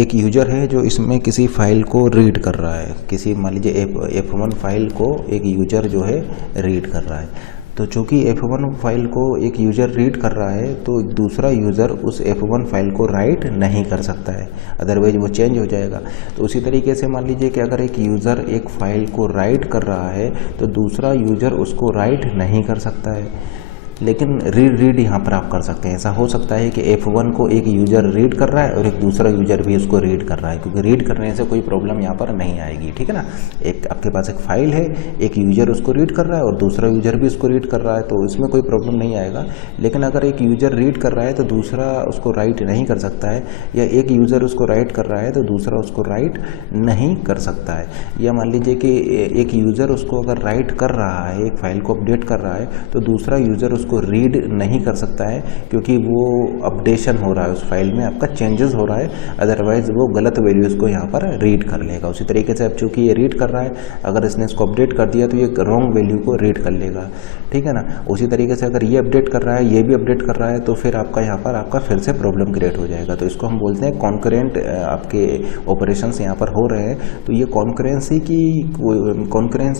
एक यूजर है जो इसमें किसी फाइल को रीड कर रहा है, किसी मान लीजिए F1 फाइल को एक यूजर जो है रीड कर रहा है। तो चूँकि F1 फाइल को एक यूज़र रीड कर रहा है, तो दूसरा यूज़र उस F1 फाइल को राइट नहीं कर सकता है, अदरवाइज वो चेंज हो जाएगा। तो उसी तरीके से मान लीजिए कि अगर एक यूज़र एक फ़ाइल को राइट कर रहा है, तो दूसरा यूज़र उसको राइट नहीं कर सकता है, लेकिन रीड यहाँ पर आप कर सकते हैं। ऐसा हो सकता है कि F1 को एक यूज़र रीड कर रहा है और एक दूसरा यूज़र भी उसको रीड कर रहा है, क्योंकि रीड करने से कोई प्रॉब्लम यहाँ पर नहीं आएगी, ठीक है ना। एक आपके पास एक फाइल है, एक यूज़र उसको रीड कर रहा है और दूसरा यूज़र भी उसको रीड कर रहा है, तो इसमें कोई प्रॉब्लम नहीं आएगा। लेकिन अगर एक यूज़र रीड कर रहा है तो दूसरा उसको राइट नहीं कर सकता है, या एक यूज़र उसको राइट कर रहा है तो दूसरा उसको राइट नहीं कर सकता है। या मान लीजिए कि एक यूज़र उसको अगर राइट कर रहा है, एक फाइल को अपडेट कर रहा है, तो दूसरा यूज़र उसको रीड नहीं कर सकता है, क्योंकि वो अपडेशन हो रहा है, उस फाइल में आपका चेंजेस हो रहा है, अदरवाइज वो गलत वैल्यूज़ को यहाँ पर रीड कर लेगा। उसी तरीके से अब चूँकि ये रीड कर रहा है, अगर इसने इसको अपडेट कर दिया तो ये रॉन्ग वैल्यू को रीड कर लेगा, ठीक है ना। उसी तरीके से अगर ये अपडेट कर रहा है, ये भी अपडेट कर रहा है, तो फिर आपका यहाँ पर आपका फिर से प्रॉब्लम क्रिएट हो जाएगा। तो इसको हम बोलते हैं कॉन्करेंट आपके ऑपरेशंस यहाँ पर हो रहे हैं। तो ये कॉन्करेंसी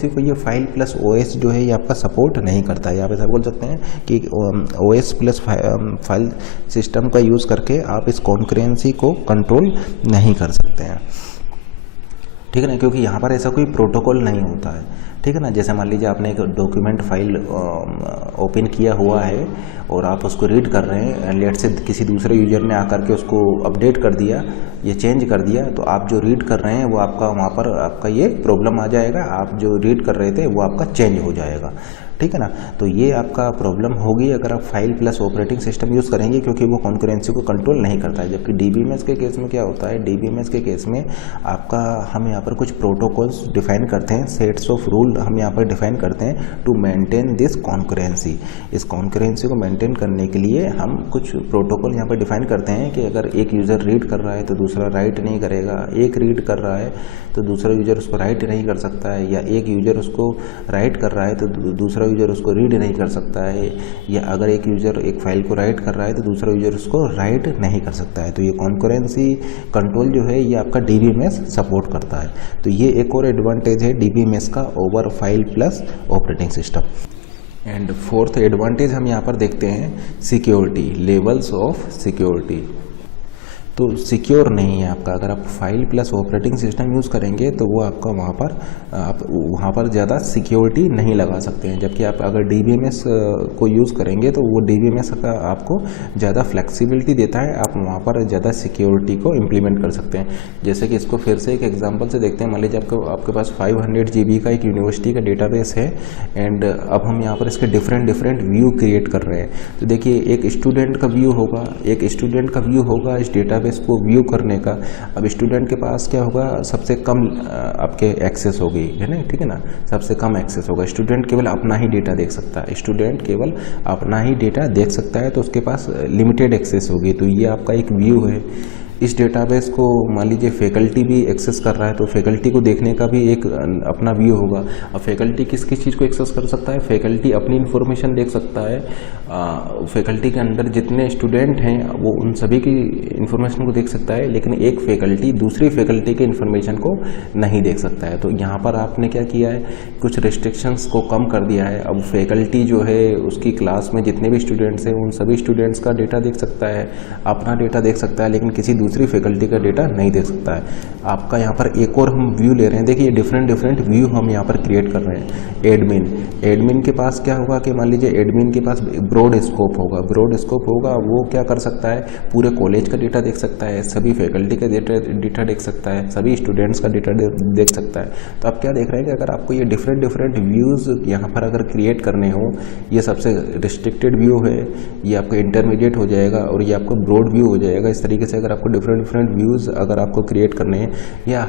को ये फाइल प्लस OS जो है ये आपका सपोर्ट नहीं करता है। आप ऐसा बोल सकते हैं कि OS प्लस फाइल सिस्टम का यूज़ करके आप इस कॉन्करेंसी को कंट्रोल नहीं कर सकते हैं, ठीक है ना, क्योंकि यहाँ पर ऐसा कोई प्रोटोकॉल नहीं होता है, ठीक है ना। जैसे मान लीजिए आपने एक डॉक्यूमेंट फाइल ओपन किया हुआ है और आप उसको रीड कर रहे हैं, लेट से किसी दूसरे यूजर ने आकर के उसको अपडेट कर दिया, ये चेंज कर दिया, तो आप जो रीड कर रहे हैं वो आपका वहाँ पर आपका ये प्रॉब्लम आ जाएगा। आप जो रीड कर रहे थे वो आपका चेंज हो जाएगा, ठीक है ना। तो ये आपका प्रॉब्लम होगी अगर आप file plus operating system use करेंगे, क्योंकि वो कॉन्करेंसी को कंट्रोल नहीं करता है। जबकि DBMS के केस में क्या होता है, DBMS के केस में आपका हम यहाँ पर कुछ प्रोटोकॉल्स डिफाइन करते हैं, सेट्स ऑफ रूल हम यहाँ पर डिफाइन करते हैं टू मेंटेन दिस कॉन्करेंसी। इस कॉन्करेंसी को मेंटेन करने के लिए हम कुछ प्रोटोकॉल यहाँ पर डिफाइन करते हैं कि अगर एक यूज़र रीड कर रहा है तो दूसरा राइट नहीं करेगा, एक रीड कर रहा है तो दूसरा यूज़र उसको राइट नहीं कर सकता है, या एक यूज़र उसको राइट कर रहा है तो दूसरा यूज़र उसको रीड नहीं कर सकता है, या अगर एक यूज़र एक फाइल को राइट कर रहा है तो दूसरा यूज़र उसको राइट नहीं कर सकता है। तो ये कॉन्करेंसी कंट्रोल जो है ये आपका DBMS सपोर्ट करता है। तो ये एक और एडवांटेज है DBMS का over file plus operating system. And fourth advantage हम यहाँ पर देखते हैं सिक्योरिटी, लेवल्स ऑफ सिक्योरिटी। तो सिक्योर नहीं है आपका, अगर आप file plus operating system use करेंगे तो वो आपका वहाँ पर ज़्यादा सिक्योरिटी नहीं लगा सकते हैं। जबकि आप अगर DBMS को यूज़ करेंगे तो वो DBMS का आपको ज़्यादा फ्लेक्सिबिलिटी देता है, आप वहाँ पर ज़्यादा सिक्योरिटी को इम्प्लीमेंट कर सकते हैं। जैसे कि इसको फिर से एक एग्जांपल से देखते हैं। मान लीजिए आपके पास 500 GB का एक यूनिवर्सिटी का डेटाबेस है, एंड अब हम यहाँ पर इसके डिफरेंट व्यू क्रिएट कर रहे हैं। तो देखिए, एक स्टूडेंट का व्यू होगा इस डेटाबेस को व्यू करने का। अब स्टूडेंट के पास क्या होगा, सबसे कम आपके एक्सेस होगी, है ना, ठीक है ना, सबसे कम एक्सेस होगा। स्टूडेंट केवल अपना ही डेटा देख सकता है, तो उसके पास लिमिटेड एक्सेस होगी। तो ये आपका एक व्यू है। इस डेटाबेस को मान लीजिए फैकल्टी भी एक्सेस कर रहा है, तो फैकल्टी को देखने का भी एक अपना व्यू होगा। अब फैकल्टी किस चीज़ को एक्सेस कर सकता है, फैकल्टी अपनी इन्फॉर्मेशन देख सकता है, फैकल्टी के अंदर जितने स्टूडेंट हैं वो उन सभी की इन्फॉर्मेशन को देख सकता है, लेकिन एक फैकल्टी दूसरी फैकल्टी के इन्फॉर्मेशन को नहीं देख सकता है। तो यहाँ पर आपने क्या किया है, कुछ रिस्ट्रिक्शंस को कम कर दिया है। अब फैकल्टी जो है उसकी क्लास में जितने भी स्टूडेंट्स हैं उन सभी स्टूडेंट्स का डेटा देख सकता है, अपना डेटा देख सकता है, लेकिन किसी दूसरी फैकल्टी का डेटा नहीं देख सकता है। आपका यहाँ पर एक और हम व्यू ले रहे हैं, देखिए डिफरेंट व्यू हम यहाँ पर क्रिएट कर रहे हैं। एडमिन के पास क्या होगा कि मान लीजिए एडमिन के पास ब्रॉड स्कोप होगा, वो क्या कर सकता है, पूरे कॉलेज का डेटा देख सकता है, सभी फैकल्टी का डेटा देख सकता है, सभी स्टूडेंट्स का डेटा देख सकता है। तो आप क्या देख रहे हैं कि अगर आपको ये डिफरेंट व्यूज़ यहाँ पर अगर क्रिएट करने हो, ये सबसे रिस्ट्रिक्टेड व्यू है, ये आपका इंटरमीडिएट हो जाएगा और ये आपको ब्रॉड व्यू हो जाएगा। इस तरीके से अगर आपको डिफरेंट व्यूज़ अगर आपको क्रिएट करने हैं या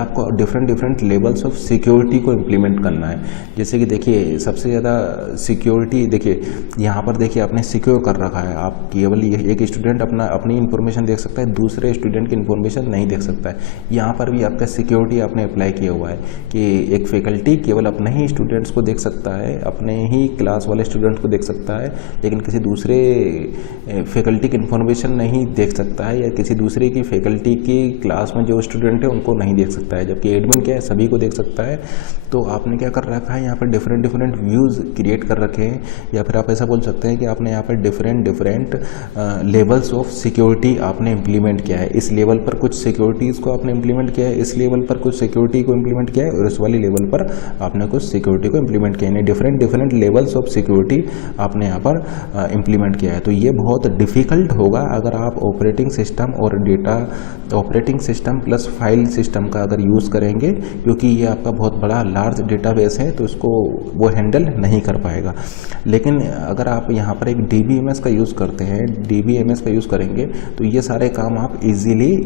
आपको डिफरेंट लेवल्स ऑफ सिक्योरिटी को इम्प्लीमेंट करना है। जैसे कि देखिए सबसे ज़्यादा सिक्योरिटी, देखिए यहाँ पर देखिए आपने सिक्योर कर रखा है, आप केवल एक स्टूडेंट अपनी इन्फॉर्मेशन देख सकता है, दूसरे स्टूडेंट की इन्फॉर्मेशन नहीं देख सकता है। यहाँ पर भी आपका सिक्योरिटी आपने अप्लाई किया हुआ है कि एक फैकल्टी केवल अपने ही स्टूडेंट्स को देख सकता है, अपने ही क्लास वाले स्टूडेंट को देख सकता है, लेकिन किसी दूसरे फैकल्टी की इन्फॉर्मेशन नहीं देख सकता है, या किसी दूसरे की फैकल्टी की क्लास में जो स्टूडेंट है उनको नहीं देख सकता है। जबकि एडमिन क्या है, सभी को देख सकता है। तो आपने क्या कर रखा है, यहाँ पर डिफरेंट व्यूज़ क्रिएट कर रखे हैं, या फिर आप ऐसा बोल सकते हैं कि आपने यहाँ पर डिफरेंट लेवल्स ऑफ सिक्योरिटी आपने इम्प्लीमेंट किया है। इस लेवल पर कुछ सिक्योरिटीज़ को आपने इम्प्लीमेंट किया है, इस लेवल पर कुछ सिक्योरिटी को इम्प्लीमेंट किया है, और इस वाली लेवल पर आपने कुछ सिक्योरिटी को इम्प्लीमेंट किया है। डिफरेंट लेवल्स ऑफ सिक्योरिटी आपने यहाँ पर इम्प्लीमेंट किया है। तो ये बहुत डिफ़िकल्ट होगा अगर आप operating system plus file system का अगर यूज़ करेंगे, क्योंकि ये आपका बहुत बड़ा लार्ज डेटाबेस है, तो इसको वो हैंडल नहीं कर पाएगा। लेकिन अगर आप यहाँ पर एक DBMS का यूज़ करते हैं, DBMS का यूज़ करेंगे, तो ये सारे काम आप इजीली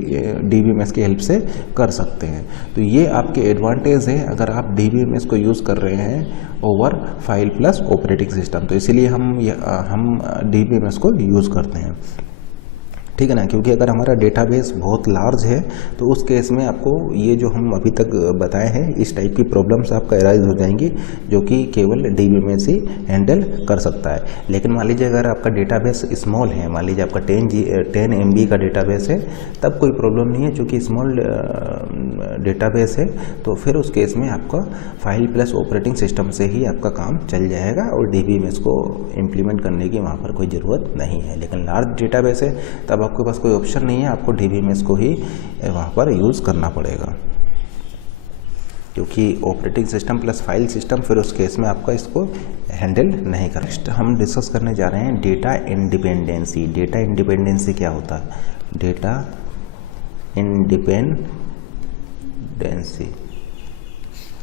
DBMS की हेल्प से कर सकते हैं। तो ये आपके एडवांटेज है अगर आप DBMS को यूज़ कर रहे हैं over file plus operating system. तो इसीलिए हम DBMS को यूज़ करते हैं, ठीक है ना। क्योंकि अगर हमारा डेटाबेस बहुत लार्ज है तो उस केस में आपको ये जो हम अभी तक बताए हैं इस टाइप की प्रॉब्लम्स आपका अराइज हो जाएंगी, जो कि केवल DBMS ही हैंडल कर सकता है। लेकिन मान लीजिए अगर आपका डेटाबेस स्मॉल है, मान लीजिए आपका 10 MB का डेटाबेस है, तब कोई प्रॉब्लम नहीं है, क्योंकि स्मॉल डेटाबेस है, तो फिर उस केस में आपका फाइल प्लस ऑपरेटिंग सिस्टम से ही आपका काम चल जाएगा और DBMS को इम्प्लीमेंट करने की वहाँ पर कोई ज़रूरत नहीं है। लेकिन लार्ज डेटाबेस है तब आपके पास कोई ऑप्शन नहीं है, आपको DBMS को ही वहाँ पर यूज़ करना पड़ेगा, क्योंकि operating system plus file system फिर उस केस में आपका इसको हैंडल नहीं कर। नेक्स्ट हम डिस्कस करने जा रहे हैं डेटा इंडिपेंडेंसी। डेटा इंडिपेंडेंसी क्या होता है? डेटा इंडिपेंडेंसी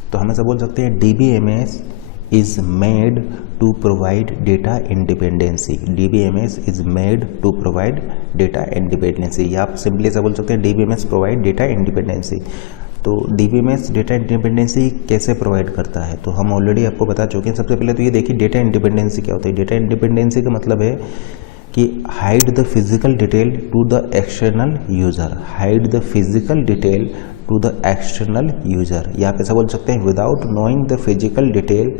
तो हम ऐसा बोल सकते हैं DBMS is made to provide data independency. DBMS is made to provide data independency, या आप सिंपली ऐसा बोल सकते हैं DBMS provide data independency। तो DBMS डेटा इंडिपेंडेंसी कैसे प्रोवाइड करता है, तो हम ऑलरेडी आपको बता चुके हैं। सबसे पहले तो ये देखिए डेटा इंडिपेंडेंसी क्या होता है। डेटा इंडिपेंडेंसी का मतलब है कि hide the physical detail to the external user, hide the physical detail to the external user, या आप ऐसा बोल सकते हैं without knowing the physical detail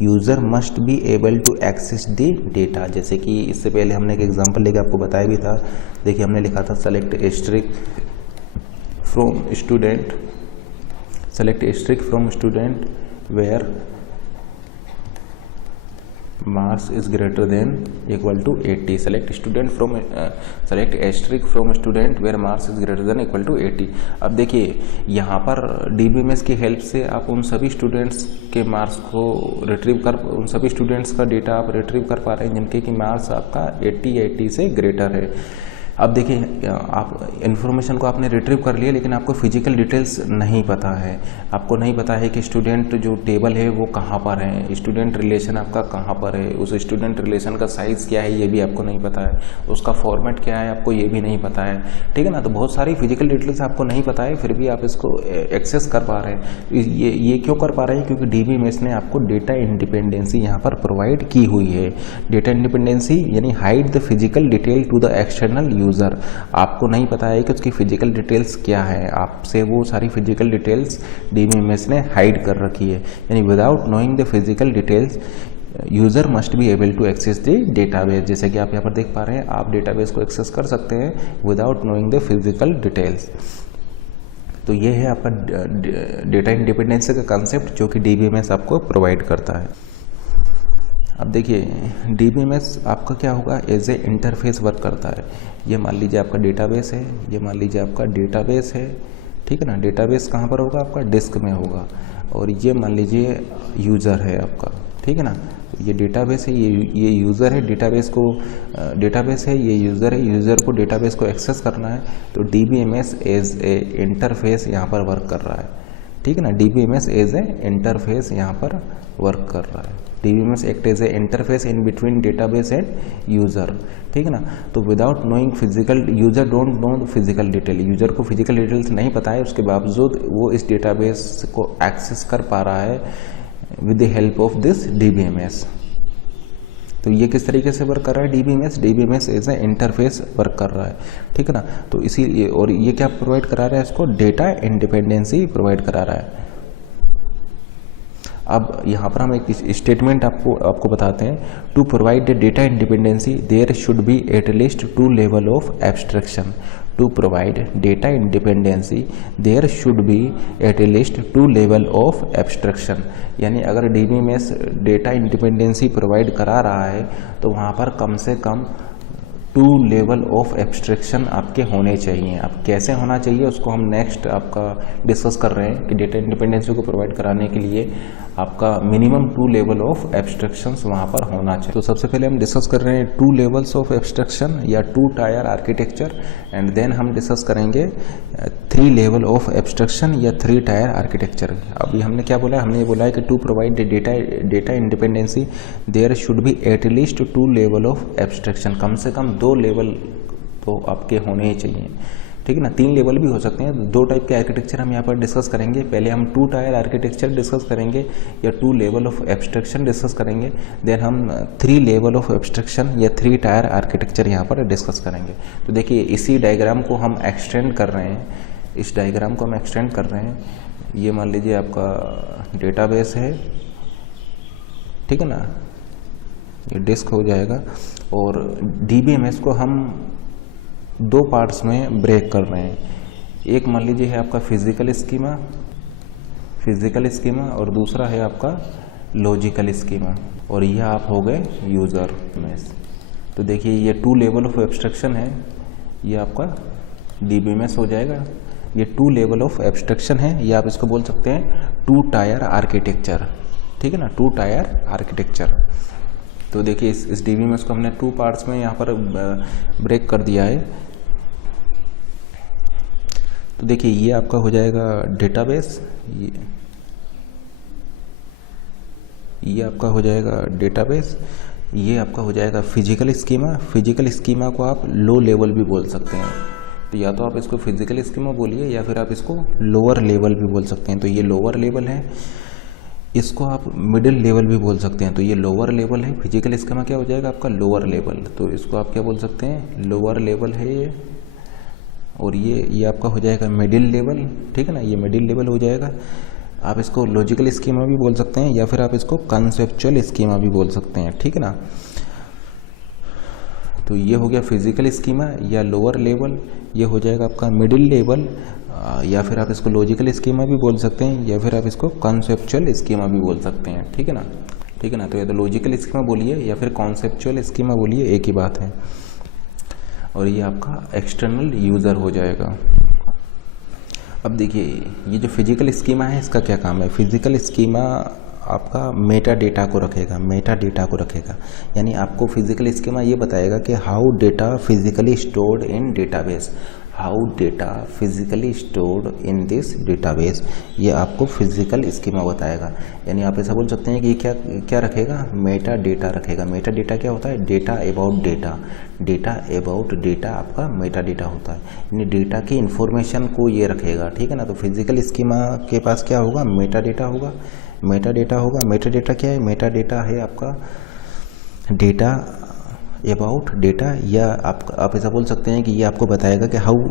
user must be able to access the data. जैसे कि इससे पहले हमने एक एग्जांपल लेके आपको बताया भी था। देखिए हमने लिखा था select asterisk from student where marks is greater than equal to 80। Select asterisk from student where marks is greater than equal to 80। अब देखिए यहाँ पर DBMS की हेल्प से आप उन सभी स्टूडेंट्स के मार्क्स को उन सभी स्टूडेंट्स का डेटा आप रिट्रीव कर पा रहे हैं जिनके कि मार्क्स आपका 80 से ग्रेटर है। अब देखिए आप इन्फॉर्मेशन को आपने रिट्रीव कर लिया, लेकिन आपको फिजिकल डिटेल्स नहीं पता है। आपको नहीं पता है कि स्टूडेंट जो टेबल है वो कहाँ पर है, स्टूडेंट रिलेशन आपका कहाँ पर है, उस स्टूडेंट रिलेशन का साइज़ क्या है ये भी आपको नहीं पता है, उसका फॉर्मेट क्या है आपको ये भी नहीं पता है, ठीक है ना। तो बहुत सारी फिजिकल डिटेल्स आपको नहीं पता है, फिर भी आप इसको एक्सेस कर पा रहे हैं। ये क्यों कर पा रहे हैं? क्योंकि DBMS ने आपको डेटा इंडिपेंडेंसी यहाँ पर प्रोवाइड की हुई है। डेटा इंडिपेंडेंसी यानी hide the physical detail to the external user. आपको नहीं पता है कि उसकी फिजिकल डिटेल्स क्या है, आपसे वो सारी फिजिकल डिटेल्स DBMS ने हाइड कर रखी है। यानी without knowing the physical details user must be able to access the database. जैसे कि आप यहाँ पर देख पा रहे हैं, आप डेटाबेस को एक्सेस कर सकते हैं without knowing the physical details. तो ये है आपका डेटा इंडिपेंडेंसी का कंसेप्ट जो कि DBMS आपको प्रोवाइड करता है। अब देखिए DBMS आपका क्या होगा, एज ए इंटरफेस वर्क करता है। ये मान लीजिए आपका डेटाबेस है, ये मान लीजिए आपका डेटाबेस है, ठीक है ना। डेटाबेस कहाँ पर होगा, आपका डिस्क में होगा। और ये मान लीजिए यूज़र है आपका, ठीक है ना। ये डेटाबेस है, ये यूज़र है, डेटाबेस है, ये यूज़र है। यूज़र को डेटाबेस को एक्सेस करना है, तो DBMS एज ए इंटरफेस यहाँ पर वर्क कर रहा है, ठीक है ना। DBMS एज ए इंटरफेस यहाँ पर वर्क कर रहा है। DBMS act as a interface in between database and user, ठीक है ना। तो without knowing physical, user don't know physical detail, user को फिजिकल डिटेल्स नहीं पता है, उसके बावजूद वो इस डेटाबेस को एक्सेस कर पा रहा है with the help of this DBMS। तो ये किस तरीके से वर्क कर रहा है, DBMS as a interface work कर रहा है, ठीक है ना। तो इसी, और ये क्या प्रोवाइड करा रहा है, इसको डेटा इंडिपेंडेंसी प्रोवाइड करा रहा है। अब यहाँ पर हम एक स्टेटमेंट आपको बताते हैं। To provide the data independency there should be at least 2 level of abstraction. To provide data independency there should be at least 2 level of abstraction. यानी अगर DBMS डेटा इंडिपेंडेंसी प्रोवाइड करा रहा है तो वहाँ पर कम से कम 2 लेवल ऑफ एब्स्ट्रैक्शन आपके होने चाहिए। अब कैसे होना चाहिए उसको हम नेक्स्ट आपका डिस्कस कर रहे हैं कि डेटा इंडिपेंडेंसी को प्रोवाइड कराने के लिए आपका मिनिमम 2 लेवल ऑफ एब्स्ट्रैक्शंस वहाँ पर होना चाहिए। तो सबसे पहले हम डिस्कस कर रहे हैं 2 लेवल्स ऑफ एब्स्ट्रैक्शन या 2 टायर आर्किटेक्चर, एंड देन हम डिस्कस करेंगे 3 लेवल ऑफ एब्स्ट्रैक्शन या 3 टायर आर्किटेक्चर। अभी हमने क्या बोला है, हमने ये बोला है कि to provide data independency there should be at least 2 level of abstraction. कम से कम 2 लेवल तो आपके होने ही चाहिए, ठीक है ना। 3 लेवल भी हो सकते हैं। 2 टाइप के आर्किटेक्चर हम यहाँ पर डिस्कस करेंगे। पहले हम 2 टायर आर्किटेक्चर डिस्कस करेंगे या 2 लेवल ऑफ एब्स्ट्रैक्शन डिस्कस करेंगे। देन हम 3 लेवल ऑफ एब्स्ट्रैक्शन या 3 टायर आर्किटेक्चर यहाँ पर डिस्कस करेंगे। तो देखिए इसी डायग्राम को हम एक्सटेंड कर रहे हैं, इस डायग्राम को हम एक्सटेंड कर रहे हैं। ये मान लीजिए आपका डेटाबेस है, ठीक है ना, ये डिस्क हो जाएगा। और DBMS को हम 2 पार्ट्स में ब्रेक कर रहे हैं। एक मान लीजिए है आपका फिजिकल स्कीमा और दूसरा है आपका लॉजिकल स्कीमा, और यह आप हो गए यूज़र में। तो देखिए ये 2 लेवल ऑफ एब्स्ट्रैक्शन है, ये आपका DBMS हो जाएगा। ये 2 लेवल ऑफ एब्स्ट्रैक्शन है, ये आप इसको बोल सकते हैं 2 टायर आर्किटेक्चर, ठीक है ना, 2 टायर आर्किटेक्चर। तो देखिए इस DBMS को हमने 2 पार्ट्स में यहाँ पर ब्रेक कर दिया है। तो देखिए ये आपका हो जाएगा डेटाबेस, ये आपका हो जाएगा डेटाबेस, ये आपका हो जाएगा फिजिकल स्कीमा। फिजिकल स्कीमा को आप लो लेवल भी बोल सकते हैं, तो या तो आप इसको फिजिकल स्कीमा बोलिए या फिर आप इसको लोअर लेवल भी बोल सकते हैं। तो ये लोअर लेवल है, इसको आप मिडिल लेवल भी बोल सकते हैं। तो ये लोअर लेवल है, फिजिकल स्कीमा क्या हो जाएगा आपका लोअर लेवल, तो इसको आप क्या बोल सकते हैं, लोअर लेवल है ये। और ये आपका हो जाएगा मिडिल लेवल, ठीक है ना, ये मिडिल लेवल हो जाएगा। आप इसको लॉजिकल स्कीमा भी बोल सकते हैं या फिर आप इसको कॉन्सेप्चुअल स्कीमा भी बोल सकते हैं, ठीक है ना। तो ये हो गया फिजिकल स्कीमा या लोअर लेवल, ये हो जाएगा आपका मिडिल लेवल, या फिर आप इसको लॉजिकल स्कीमा भी बोल सकते हैं या फिर आप इसको कॉन्सेप्चुअल स्कीमा भी बोल सकते हैं, ठीक है ना, ठीक है ना। तो या तो लॉजिकल स्कीमा बोलिए या फिर कॉन्सेप्चुअल स्कीमा बोलिए, एक ही बात है। और ये आपका एक्सटर्नल यूज़र हो जाएगा। अब देखिए ये जो फिजिकल स्कीमा है इसका क्या काम है। फिजिकल स्कीमा आपका मेटा डेटा को रखेगा, यानी आपको फिजिकल स्कीमा ये बताएगा कि how data physically stored in database, how data physically stored in this database, ये आपको फिजिकल स्कीमा बताएगा। यानी आप ऐसा बोल सकते हैं कि क्या रखेगा, मेटा डेटा रखेगा। मेटा डेटा क्या होता है, डेटा अबाउट डेटा आपका मेटा डेटा होता है, यानी डेटा की इंफॉर्मेशन को ये रखेगा, ठीक है ना। तो फिजिकल स्कीमा के पास क्या होगा, मेटा डेटा होगा। मेटा डेटा क्या है, मेटा डेटा है आपका डेटा अबाउट डेटा, या आप ऐसा बोल सकते हैं कि ये आपको बताएगा कि how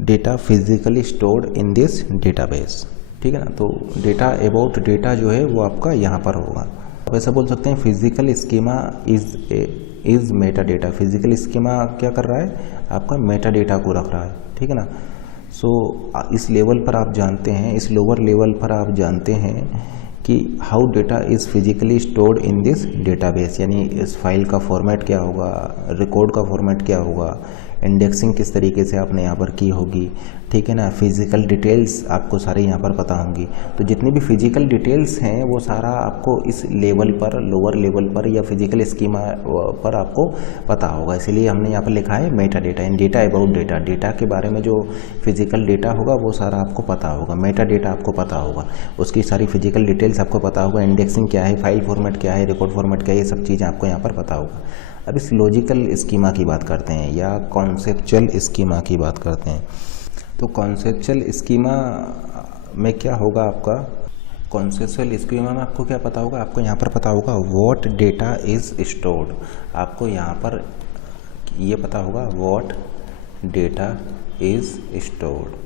data physically stored in this database, ठीक है ना। तो डेटा अबाउट डेटा जो है वो आपका यहाँ पर होगा। आप ऐसा बोल सकते हैं physical schema is Meta data. Physical schema क्या कर रहा है, आपका मेटा डेटा को रख रहा है, ठीक है ना। सो इस लेवल पर आप जानते हैं, इस लोअर लेवल पर आप जानते हैं कि कि how data is physically stored in this database, यानी इस फाइल का फॉर्मेट क्या होगा, रिकॉर्ड का फॉर्मेट क्या होगा, इंडेक्सिंग किस तरीके से आपने यहाँ पर की होगी, ठीक है ना। फिजिकल डिटेल्स आपको सारे यहाँ पर पता होंगी। तो जितनी भी फिजिकल डिटेल्स हैं वो सारा आपको इस लेवल पर, लोअर लेवल पर या फिजिकल स्कीमा पर आपको पता होगा। इसीलिए हमने यहाँ पर लिखा है Meta data, in data about data. Data के बारे में जो फिजिकल डेटा होगा वो सारा आपको पता होगा। मेटा डेटा आपको पता होगा, उसकी सारी फिजिकल डिटेल्स आपको पता होगा। इंडेक्सिंग क्या है, फाइल फॉर्मेट क्या है, रिकॉर्ड फॉर्मेट क्या है, ये सब चीज़ें आपको यहाँ पर पता होगा। अब इस लॉजिकल स्कीमा की बात करते हैं या कॉन्सेप्चुअल स्कीमा की बात करते हैं। तो कॉन्सेप्चुअल स्कीमा में क्या होगा आपका, कॉन्सेप्चुअल स्कीमा में आपको क्या पता होगा, आपको यहाँ पर पता होगा व्हाट डेटा इज़ स्टोर्ड। आपको यहाँ पर ये पता होगा व्हाट डेटा इज़ स्टोर्ड,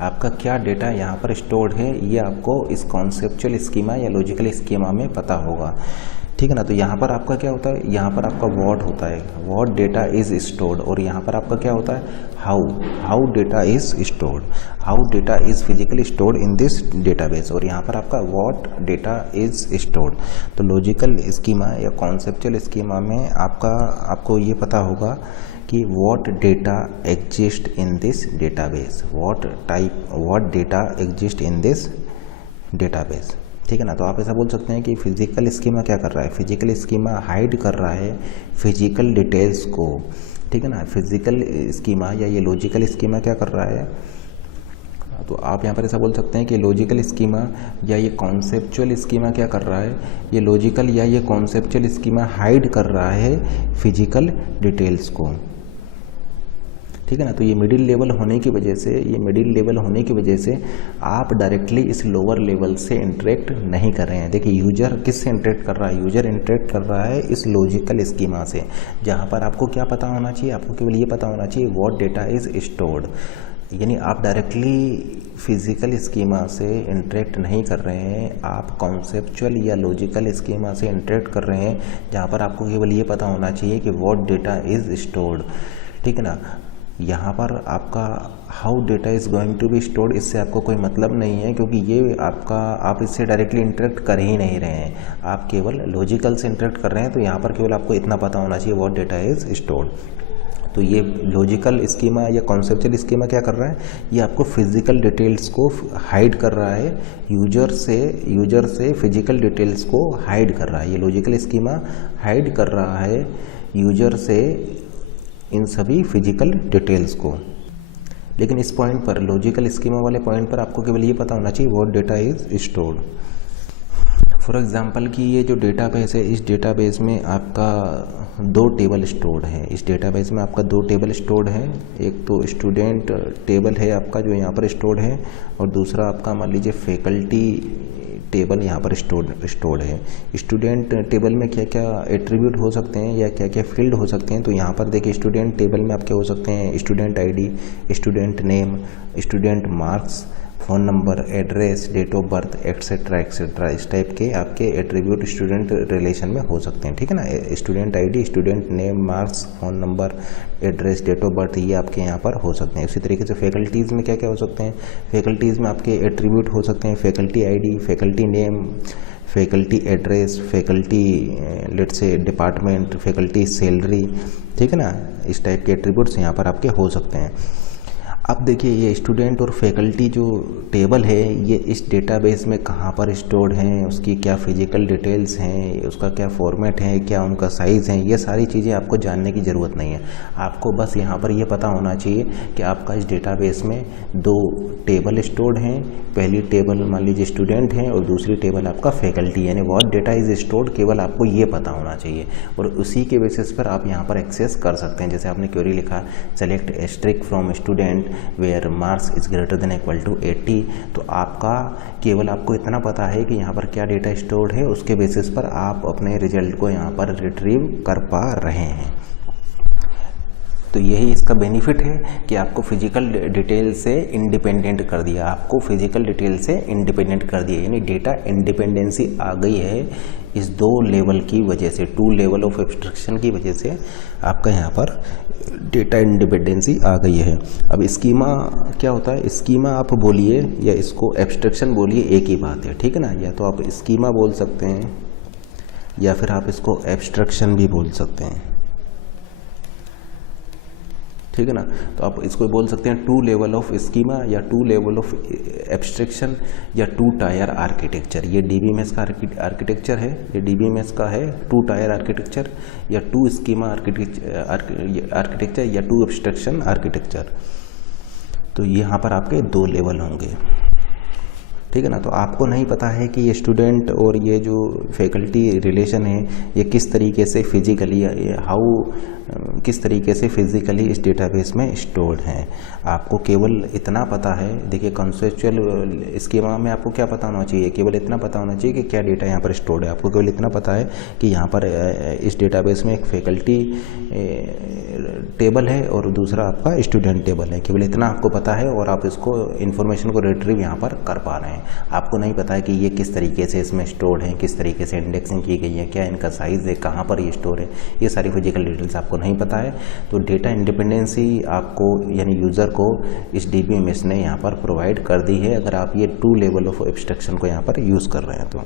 आपका क्या डेटा यहाँ पर स्टोर्ड है, ये आपको इस कॉन्सेप्चुअल स्कीमा या लॉजिकल स्कीमा में पता होगा, ठीक है ना। तो यहाँ पर आपका क्या होता है, यहाँ पर आपका व्हाट होता है, व्हाट डेटा इज़ स्टोर्ड, और यहाँ पर आपका क्या होता है how data is stored, how data is physically stored in this database, और यहाँ पर आपका व्हाट डेटा इज़ स्टोर्ड। तो लॉजिकल स्कीमा या कॉन्सेप्चुअल स्कीमा में आपको ये पता होगा कि what data exist in this database, what data exist in this database, ठीक है ना। तो आप ऐसा बोल सकते हैं कि फिजिकल स्कीमा क्या कर रहा है, फिजिकल स्कीमा हाइड कर रहा है फिजिकल डिटेल्स को, ठीक है ना। फिजिकल स्कीमा या ये लॉजिकल स्कीमा क्या कर रहा है, तो आप यहाँ पर ऐसा बोल सकते हैं कि लॉजिकल स्कीमा या ये कॉन्सेप्चुअल स्कीमा क्या कर रहा है, ये लॉजिकल या ये कॉन्सेप्चुअल स्कीमा हाइड कर रहा है फिजिकल डिटेल्स को, ठीक है ना। तो ये मिडिल लेवल होने की वजह से आप डायरेक्टली इस लोअर लेवल से इंटरेक्ट नहीं कर रहे हैं। देखिए यूजर किससे इंटरेक्ट कर रहा है, यूजर इंटरेक्ट कर रहा है इस लॉजिकल स्कीमा से, जहाँ पर आपको क्या पता होना चाहिए, आपको केवल ये पता होना चाहिए व्हाट डेटा इज़ स्टोर्ड, यानी आप डायरेक्टली फिजिकल स्कीमा से इंटरेक्ट नहीं कर रहे हैं, आप कॉन्सेप्चुअल या लॉजिकल स्कीमा से इंटरेक्ट कर रहे हैं, जहाँ पर आपको केवल ये पता होना चाहिए कि व्हाट डेटा इज़ स्टोर्ड, ठीक है ना। यहाँ पर आपका how data is going to be stored, इससे आपको कोई मतलब नहीं है, क्योंकि ये आप इससे डायरेक्टली इंटरेक्ट कर ही नहीं रहे हैं, आप केवल लॉजिकल से इंटरेक्ट कर रहे हैं। तो यहाँ पर केवल आपको इतना पता होना चाहिए व्हाट डेटा इज़ स्टोर्ड। तो ये लॉजिकल स्कीमा या कॉन्सेप्चुअल स्कीमा क्या कर रहा है, ये आपको फिजिकल डिटेल्स को हाइड कर रहा है, यूजर से फिजिकल डिटेल्स को हाइड कर रहा है। ये लॉजिकल स्कीमा हाइड कर रहा है यूजर से इन सभी फिजिकल डिटेल्स को। लेकिन इस पॉइंट पर, लॉजिकल स्कीमा वाले पॉइंट पर आपको केवल ये पता होना चाहिए what data is stored. For example कि ये जो डेटाबेस है, इस डेटाबेस में आपका 2 टेबल स्टोर्ड है, इस डेटाबेस में आपका 2 टेबल स्टोर्ड है। एक तो स्टूडेंट टेबल है आपका जो यहाँ पर स्टोर्ड है, और दूसरा आपका मान लीजिए फैकल्टी टेबल यहाँ पर स्टोर्ड है। स्टूडेंट टेबल में क्या क्या एट्रीब्यूट हो सकते हैं या क्या क्या फील्ड हो सकते हैं, तो यहाँ पर देखिए स्टूडेंट टेबल में आपके हो सकते हैं student ID, student name, student marks, phone number, address, date of birth, etcetera etcetera, इस टाइप के आपके एट्रीब्यूट स्टूडेंट रिलेशन में हो सकते हैं, ठीक है ना। Student ID, student name, marks, phone number, address, date of birth, ये आपके यहाँ पर हो सकते हैं। उसी तरीके से फैकल्टीज़ में क्या क्या हो सकते हैं, फैकल्टीज़ में आपके एट्रीब्यूट हो सकते हैं faculty ID, faculty name, faculty address, faculty let's say department, faculty salary, ठीक है ना। इस टाइप के एट्रीब्यूट्स यहाँ पर आपके हो सकते हैं। अब देखिए ये स्टूडेंट और फैकल्टी जो टेबल है, ये इस डेटाबेस में कहाँ पर स्टोर्ड हैं, उसकी क्या फिजिकल डिटेल्स हैं, उसका क्या फॉर्मेट है, क्या उनका साइज़ है, ये सारी चीज़ें आपको जानने की ज़रूरत नहीं है। आपको बस यहाँ पर ये पता होना चाहिए कि आपका इस डेटाबेस में 2 टेबल स्टोर्ड हैं। पहली टेबल मान लीजिए स्टूडेंट है और दूसरी टेबल आपका फैकल्टी, यानी व्हाट डेटा इज़ स्टोर्ड केवल आपको ये पता होना चाहिए, और उसी के बेसिस पर आप यहाँ पर एक्सेस कर सकते हैं। जैसे आपने क्वेरी लिखा select asterisk from student where marks is greater than equal to 80, तो आपका केवल आपको इतना पता है कि यहाँ पर क्या डेटा स्टोर्ड है, उसके बेसिस पर आप अपने रिजल्ट को यहाँ पर रिट्रीव कर पा रहे हैं। तो यही इसका बेनिफिट है कि आपको फिजिकल डिटेल से इंडिपेंडेंट कर दिया, आपको फिजिकल डिटेल से इंडिपेंडेंट कर दिया, यानी डेटा इंडिपेंडेंसी आ गई है इस 2 लेवल की वजह से, 2 लेवल ऑफ एब्स्ट्रैक्शन की वजह से आपका यहाँ पर डेटा इंडिपेंडेंसी आ गई है। अब स्कीमा क्या होता है, स्कीमा आप बोलिए या इसको एब्स्ट्रैक्शन बोलिए, एक ही बात है, ठीक है ना। या तो आप स्कीमा बोल सकते हैं या फिर आप इसको एब्स्ट्रैक्शन भी बोल सकते हैं, ठीक है ना। तो आप इसको बोल सकते हैं टू लेवल ऑफ स्कीमा या टू लेवल ऑफ एब्स्ट्रैक्शन या टू टायर आर्किटेक्चर। ये डीबीएमएस का आर्किटेक्चर है, ये डीबीएमएस का है टू टायर आर्किटेक्चर या टू स्कीमा आर्किटेक्चर या टू एब्स्ट्रैक्शन आर्किटेक्चर। तो यहाँ पर आपके दो लेवल होंगे, ठीक है ना। तो आपको नहीं पता है कि ये स्टूडेंट और ये जो फैकल्टी रिलेशन है ये किस तरीके से फिजिकली किस तरीके से फिजिकली इस डेटाबेस में स्टोर्ड हैं। आपको केवल इतना पता है, देखिए कॉन्सेप्चुअल स्कीमा में आपको क्या पता होना चाहिए, केवल इतना पता होना चाहिए कि क्या डेटा यहाँ पर स्टोर्ड है। आपको केवल इतना पता है कि यहाँ पर इस डेटाबेस में एक फैकल्टी टेबल है और दूसरा आपका स्टूडेंट टेबल है, केवल इतना आपको पता है और आप इसको इन्फॉर्मेशन को रिट्रीव यहाँ पर कर पा रहे हैं। आपको नहीं पता है कि ये किस तरीके से इसमें स्टोर्ड है, किस तरीके से इंडेक्सिंग की गई है, क्या इनका साइज़ है, कहाँ पर ये स्टोर है, ये सारी फिजिकल डिटेल्स आपको नहीं पता है। तो डेटा इंडिपेंडेंसी आपको यानी यूज़र को इस डीबीएमएस ने यहाँ पर प्रोवाइड कर दी है, अगर आप ये टू लेवल ऑफ एब्स्ट्रैक्शन को यहाँ पर यूज़ कर रहे हैं तो।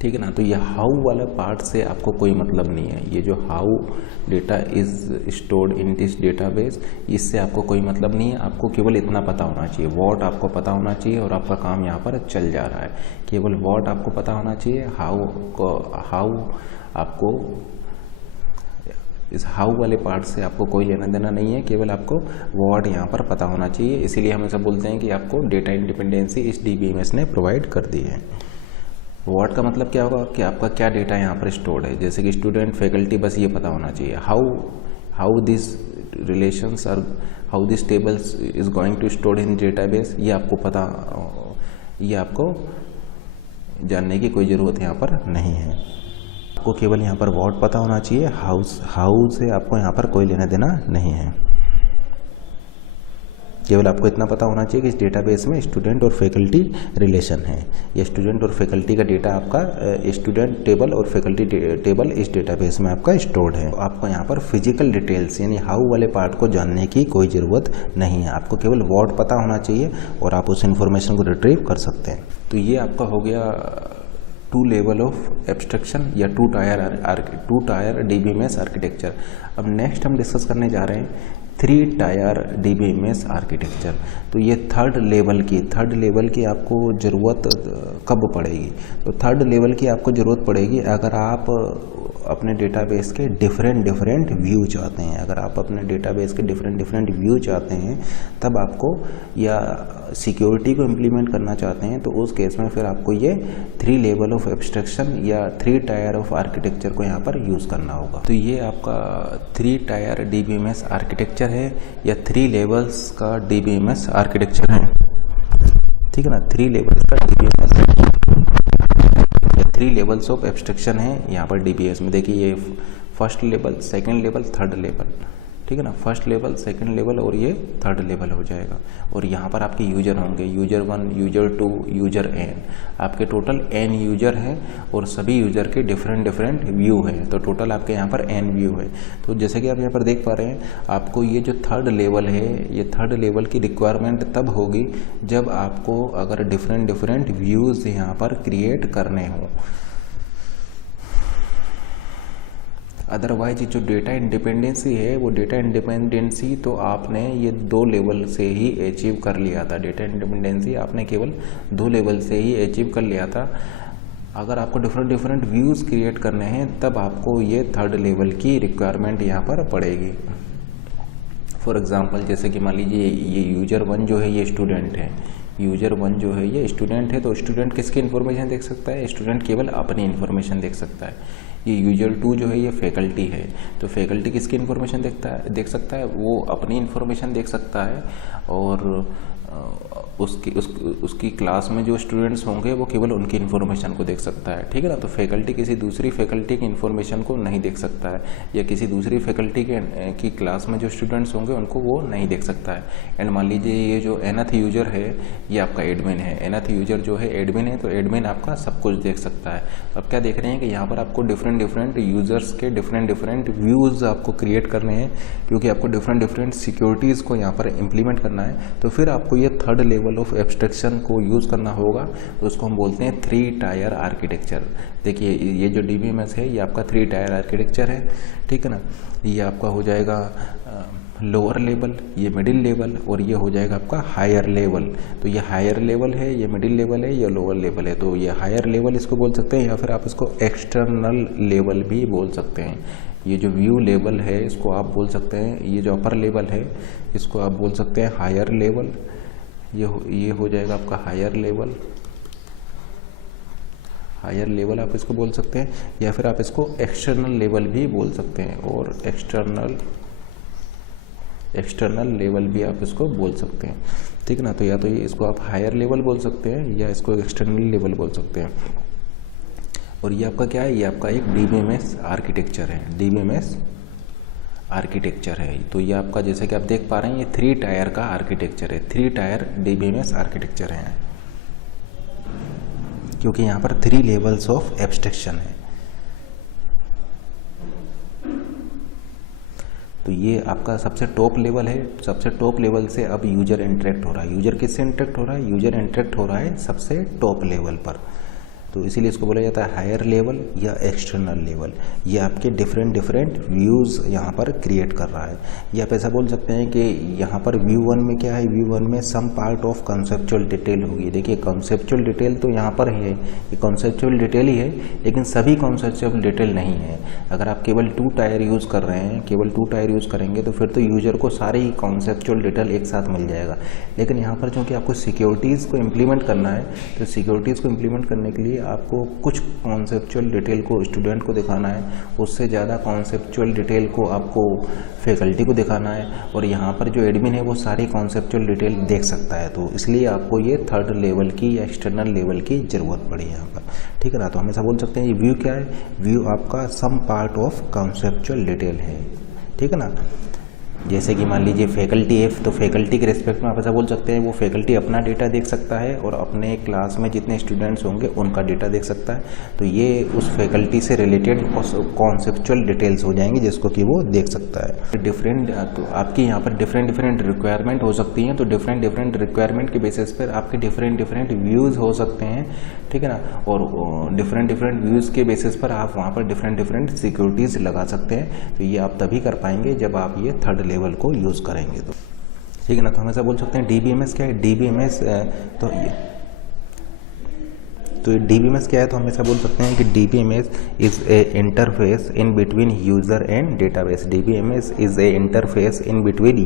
ठीक है ना। तो ये हाउ वाला पार्ट से आपको कोई मतलब नहीं है, ये जो how data is stored in this database इससे आपको कोई मतलब नहीं है। आपको केवल इतना पता होना चाहिए, व्हाट आपको पता होना चाहिए और आपका काम यहाँ पर चल जा रहा है। केवल व्हाट आपको पता होना चाहिए, हाउ आपको इस हाउ वाले पार्ट से आपको कोई लेना देना नहीं है, केवल आपको व्हाट यहाँ पर पता होना चाहिए। इसीलिए हम ऐसा बोलते हैं कि आपको डेटा इंडिपेंडेंसी इस डीबीएमएस ने प्रोवाइड कर दी है। व्हाट का मतलब क्या होगा कि आपका क्या डेटा यहाँ पर स्टोर्ड है, जैसे कि स्टूडेंट फैकल्टी, बस ये पता होना चाहिए। हाउ दिस रिलेशंस और how this tables is going to stored in database, ये आपको जानने की कोई ज़रूरत यहाँ पर नहीं है। आपको केवल यहाँ पर व्हाट पता होना चाहिए, हाउ से आपको यहाँ पर कोई लेना देना नहीं है। केवल आपको इतना पता होना चाहिए कि इस डेटाबेस में स्टूडेंट और फैकल्टी रिलेशन है। ये स्टूडेंट और फैकल्टी का डेटा आपका स्टूडेंट टेबल और फैकल्टी टेबल इस डेटाबेस में आपका स्टोर्ड है। आपको यहाँ पर फिजिकल डिटेल्स यानी हाउ वाले पार्ट को जानने की कोई ज़रूरत नहीं है। आपको केवल व्हाट पता होना चाहिए और आप उस इन्फॉर्मेशन को रिट्रीव कर सकते हैं। तो ये आपका हो गया टू लेवल ऑफ एब्स्ट्रैक्शन या टू टायर डीबीएमएस आर्किटेक्चर। अब नेक्स्ट हम डिस्कस करने जा रहे हैं थ्री टायर डीबीएमएस आर्किटेक्चर। तो ये थर्ड लेवल की आपको ज़रूरत कब पड़ेगी, तो थर्ड लेवल की आपको ज़रूरत पड़ेगी अगर आप अपने डेटाबेस के डिफरेंट व्यू चाहते हैं। अगर आप अपने डेटाबेस के डिफरेंट व्यू चाहते हैं तब आपको, या सिक्योरिटी को इम्प्लीमेंट करना चाहते हैं तो उस केस में फिर आपको ये थ्री लेवल ऑफ एब्स्ट्रैक्शन या थ्री टायर ऑफ आर्किटेक्चर को यहाँ पर यूज़ करना होगा। तो ये आपका थ्री टायर डीबीएमएस आर्किटेक्चर है या थ्री लेवल्स का डीबीएमएस आर्किटेक्चर है, ठीक है ना। थ्री लेवल्स का डीबीएमएस या थ्री लेवल्स ऑफ एब्स्ट्रैक्शन है यहाँ पर डीबीएमएस में। देखिए ये first level, second level, third level, ठीक है ना। फर्स्ट लेवल, सेकंड लेवल और ये थर्ड लेवल हो जाएगा। और यहाँ पर आपके यूजर होंगे, यूजर 1, यूजर 2, यूजर n। आपके टोटल n यूजर हैं और सभी यूजर के डिफरेंट व्यू हैं। तो टोटल आपके यहाँ पर n व्यू है। तो जैसे कि आप यहाँ पर देख पा रहे हैं, आपको ये जो थर्ड लेवल है, ये थर्ड लेवल की रिक्वायरमेंट तब होगी जब आपको अगर डिफरेंट व्यूज़ यहाँ पर क्रिएट करने हों। अदरवाइज जो डेटा इंडिपेंडेंसी है वो डेटा इंडिपेंडेंसी तो आपने ये दो लेवल से ही अचीव कर लिया था। डेटा इंडिपेंडेंसी आपने केवल दो लेवल से ही अचीव कर लिया था। अगर आपको डिफरेंट व्यूज़ क्रिएट करने हैं तब आपको ये थर्ड लेवल की रिक्वायरमेंट यहाँ पर पड़ेगी। फॉर एग्जांपल जैसे कि मान लीजिए ये यूजर 1 जो है ये स्टूडेंट है, यूजर 1 जो है ये स्टूडेंट है। तो स्टूडेंट किसकी इन्फॉर्मेशन देख सकता है, स्टूडेंट केवल अपनी इन्फॉर्मेशन देख सकता है। ये यूजर 2 जो है ये फैकल्टी है, तो फैकल्टी किसकी इन्फॉर्मेशन देख सकता है, वो अपनी इन्फॉर्मेशन देख सकता है। और उसकी क्लास में जो स्टूडेंट्स होंगे वो केवल उनकी इन्फॉर्मेशन को देख सकता है, ठीक है ना। तो फैकल्टी किसी दूसरी फैकल्टी की इन्फॉर्मेशन को नहीं देख सकता है, या किसी दूसरी फैकल्टी की क्लास में जो स्टूडेंट्स होंगे उनको वो नहीं देख सकता है। एंड मान लीजिए ये जो nth यूजर है ये आपका एडमिन है, nth यूजर जो है एडमिन है, तो एडमिन आपका सब कुछ देख सकता है। अब क्या देख रहे हैं कि यहाँ पर आपको डिफरेंट यूजर्स के डिफरेंट व्यूज़ आपको क्रिएट करने हैं, क्योंकि आपको डिफरेंट सिक्योरिटीज़ को यहाँ पर इम्प्लीमेंट करना है। तो फिर आपको ये थर्ड लेवल ऑफ एब्स्ट्रैक्शन को यूज़ करना होगा, तो उसको हम बोलते हैं 3 टायर आर्किटेक्चर। देखिए ये जो DBMS है ये आपका 3 टायर आर्किटेक्चर है, ठीक है ना। ये आपका हो जाएगा लोअर लेवल, ये मिडिल लेवल, और ये हो जाएगा आपका हायर लेवल। तो ये हायर लेवल है, ये मिडिल लेवल है, ये लोअर लेवल है। तो ये हायर लेवल इसको बोल सकते हैं, या फिर आप इसको एक्सटर्नल लेवल भी बोल सकते हैं। ये जो व्यू लेवल है इसको आप बोल सकते हैं, ये जो अपर लेवल है इसको आप बोल सकते हैं हायर लेवल। ये हो जाएगा आपका हायर लेवल आप इसको बोल सकते हैं, या फिर आप इसको एक्सटर्नल लेवल भी बोल सकते हैं, और एक्सटर्नल लेवल भी आप इसको बोल सकते हैं, ठीक है ना। तो या तो ये इसको आप हायर लेवल बोल सकते हैं या इसको एक्सटर्नल लेवल बोल सकते हैं। और ये आपका क्या है, ये आपका एक DBMS आर्किटेक्चर है, DBMS आर्किटेक्चर है। तो ये आपका जैसे कि आप देख पा रहे हैं ये 3 टायर का आर्किटेक्चर है, 3 टायर DBMS आर्किटेक्चर है, क्योंकि यहाँ पर 3 लेवल्स ऑफ एब्स्ट्रैक्शन है। तो ये आपका सबसे टॉप लेवल है, सबसे टॉप लेवल से अब यूजर इंटरेक्ट हो रहा है। यूजर किससे इंटरेक्ट हो रहा है, यूजर इंटरेक्ट हो रहा है सबसे टॉप लेवल पर, तो इसीलिए इसको बोला जाता है हायर लेवल या एक्सटर्नल लेवल। ये आपके डिफरेंट व्यूज़ यहाँ पर क्रिएट कर रहा है। ये आप ऐसा बोल सकते हैं कि यहाँ पर व्यू 1 में क्या है, व्यू 1 में some part of conceptual detail होगी। देखिए कॉन्सेप्चुअल डिटेल तो यहाँ पर है, ये कॉन्सेप्चुअल डिटेल ही है, लेकिन सभी कॉन्सेप्चुअल डिटेल नहीं है। अगर आप केवल 2 टायर यूज़ कर रहे हैं, केवल 2 टायर यूज़ करेंगे तो फिर तो यूजर को सारे ही कॉन्सेप्चुअल डिटेल एक साथ मिल जाएगा। लेकिन यहाँ पर चूँकि आपको सिक्योरिटीज़ को इम्प्लीमेंट करना है, तो सिक्योरिटीज़ को इम्प्लीमेंट करने के लिए आपको कुछ कॉन्सेप्चुअल डिटेल को स्टूडेंट को दिखाना है, उससे ज़्यादा कॉन्सेप्चुअल डिटेल को आपको फैकल्टी को दिखाना है, और यहाँ पर जो एडमिन है वो सारी कॉन्सेप्चुअल डिटेल देख सकता है। तो इसलिए आपको ये थर्ड लेवल की या एक्सटर्नल लेवल की ज़रूरत पड़ी यहाँ पर, ठीक है ना। तो हमेशा बोल सकते हैं ये व्यू क्या है, व्यू आपका some part of conceptual detail है, ठीक है ना। जैसे कि मान लीजिए फैकल्टी है, तो फैकल्टी के रिस्पेक्ट में आप ऐसा बोल सकते हैं वो फैकल्टी अपना डेटा देख सकता है और अपने क्लास में जितने स्टूडेंट्स होंगे उनका डेटा देख सकता है। तो ये उस फैकल्टी से रिलेटेड कॉन्सेप्चुअल डिटेल्स हो जाएंगी जिसको कि वो देख सकता है। तो आपकी यहाँ पर डिफरेंट रिक्वायरमेंट हो सकती हैं, तो डिफरेंट रिक्वायरमेंट के बेसिस पर आपके डिफरेंट व्यूज़ हो सकते हैं, ठीक है ना। और डिफरेंट व्यूज़ के बेसिस पर आप वहाँ पर डिफरेंट सिक्योरिटीज़ लगा सकते हैं। तो ये आप तभी कर पाएंगे जब आप ये थर्ड लेवल को यूज़ करेंगे, तो ठीक है ना। तो हम ऐसा बोल सकते हैं DBMS क्या है, DBMS तो DBMS क्या है, तो हम ऐसा बोल सकते हैं कि DBMS is a interface in between user and database. DBMS is a interface in between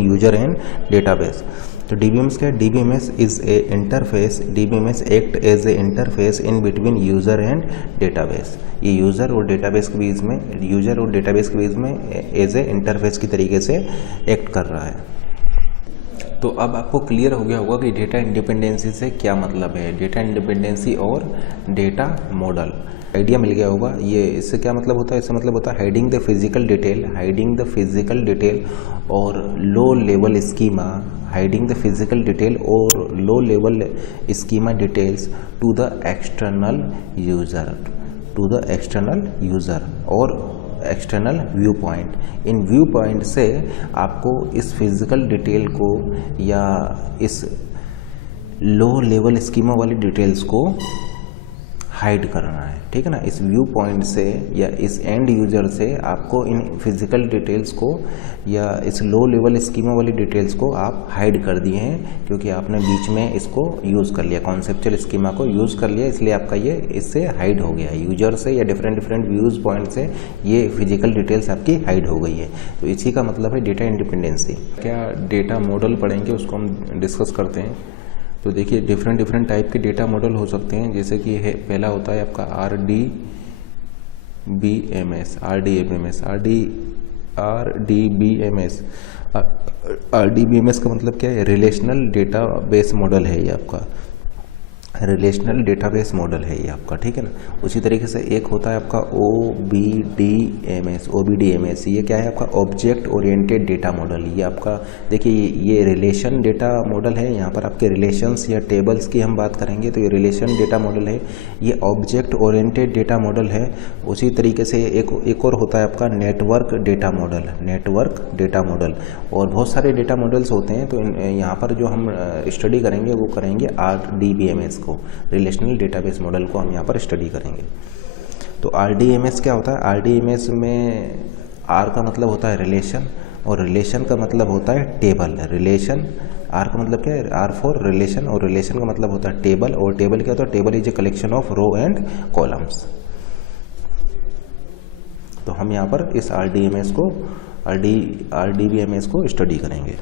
user and database. तो DBMS क्या है, DBMS is a interface, DBMS act as a interface in between user and database. ये user और database के बीच में as a interface की तरीके से एक्ट कर रहा है। तो अब आपको क्लियर हो गया होगा कि डेटा इंडिपेंडेंसी से क्या मतलब है, डेटा इंडिपेंडेंसी और डेटा मॉडल आइडिया मिल गया होगा। ये इससे क्या मतलब होता है, इससे मतलब होता है हाइडिंग द फिजिकल डिटेल और low level schema, hiding the physical detail और low level schema details to the external user और एक्सटर्नल व्यू पॉइंट। इन व्यू पॉइंट से आपको इस फिजिकल डिटेल को या इस लो लेवल स्कीमा वाली डिटेल्स को हाइड करना है, ठीक है ना। इस व्यू पॉइंट से या इस एंड यूजर से आपको इन फिजिकल डिटेल्स को या इस लो लेवल स्कीमा वाली डिटेल्स को आप हाइड कर दिए हैं, क्योंकि आपने बीच में इसको यूज़ कर लिया, कॉन्सेप्चुअल स्कीमा को यूज़ कर लिया, इसलिए आपका ये इससे हाइड हो गया। यूजर से या डिफरेंट व्यूज़ पॉइंट से ये फिजिकल डिटेल्स आपकी हाइड हो गई है। तो इसी का मतलब है डेटा इंडिपेंडेंसी। क्या डेटा मॉडल पढ़ेंगे उसको हम डिस्कस करते हैं। तो देखिए डिफरेंट टाइप के डेटा मॉडल हो सकते हैं, जैसे कि पहला होता है आपका RDBMS। RDBMS का मतलब क्या है? रिलेशनल डेटाबेस मॉडल है ये आपका, रिलेशनल डेटाबेस मॉडल है ये आपका, ठीक है ना। उसी तरीके से एक होता है आपका OBDMS, ये क्या है आपका? Object oriented data model. ये आपका देखिए ये रिलेशन डेटा मॉडल है, यहाँ पर आपके रिलेशंस या टेबल्स की हम बात करेंगे तो ये रिलेशन डेटा मॉडल है, ये ऑब्जेक्ट ओरिएंटेड डेटा मॉडल है। उसी तरीके से एक और होता है आपका network data model, network data model, और बहुत सारे डेटा मॉडल्स होते हैं। तो यहाँ पर जो हम स्टडी करेंगे वो करेंगे RDBMS को, रिलेशनल डेटाबेस मॉडल को हम यहाँ पर स्टडी करेंगे। तो RDMS क्या होता है? RDMS में R का मतलब होता है रिलेशन, और रिलेशन का मतलब होता है टेबल। रिलेशन, R का मतलब क्या है? R फॉर रिलेशन, और रिलेशन का मतलब होता है टेबल, और टेबल क्या होता है? Table is a collection of row and columns. तो हम यहाँ पर इस RDBMS को स्टडी करेंगे।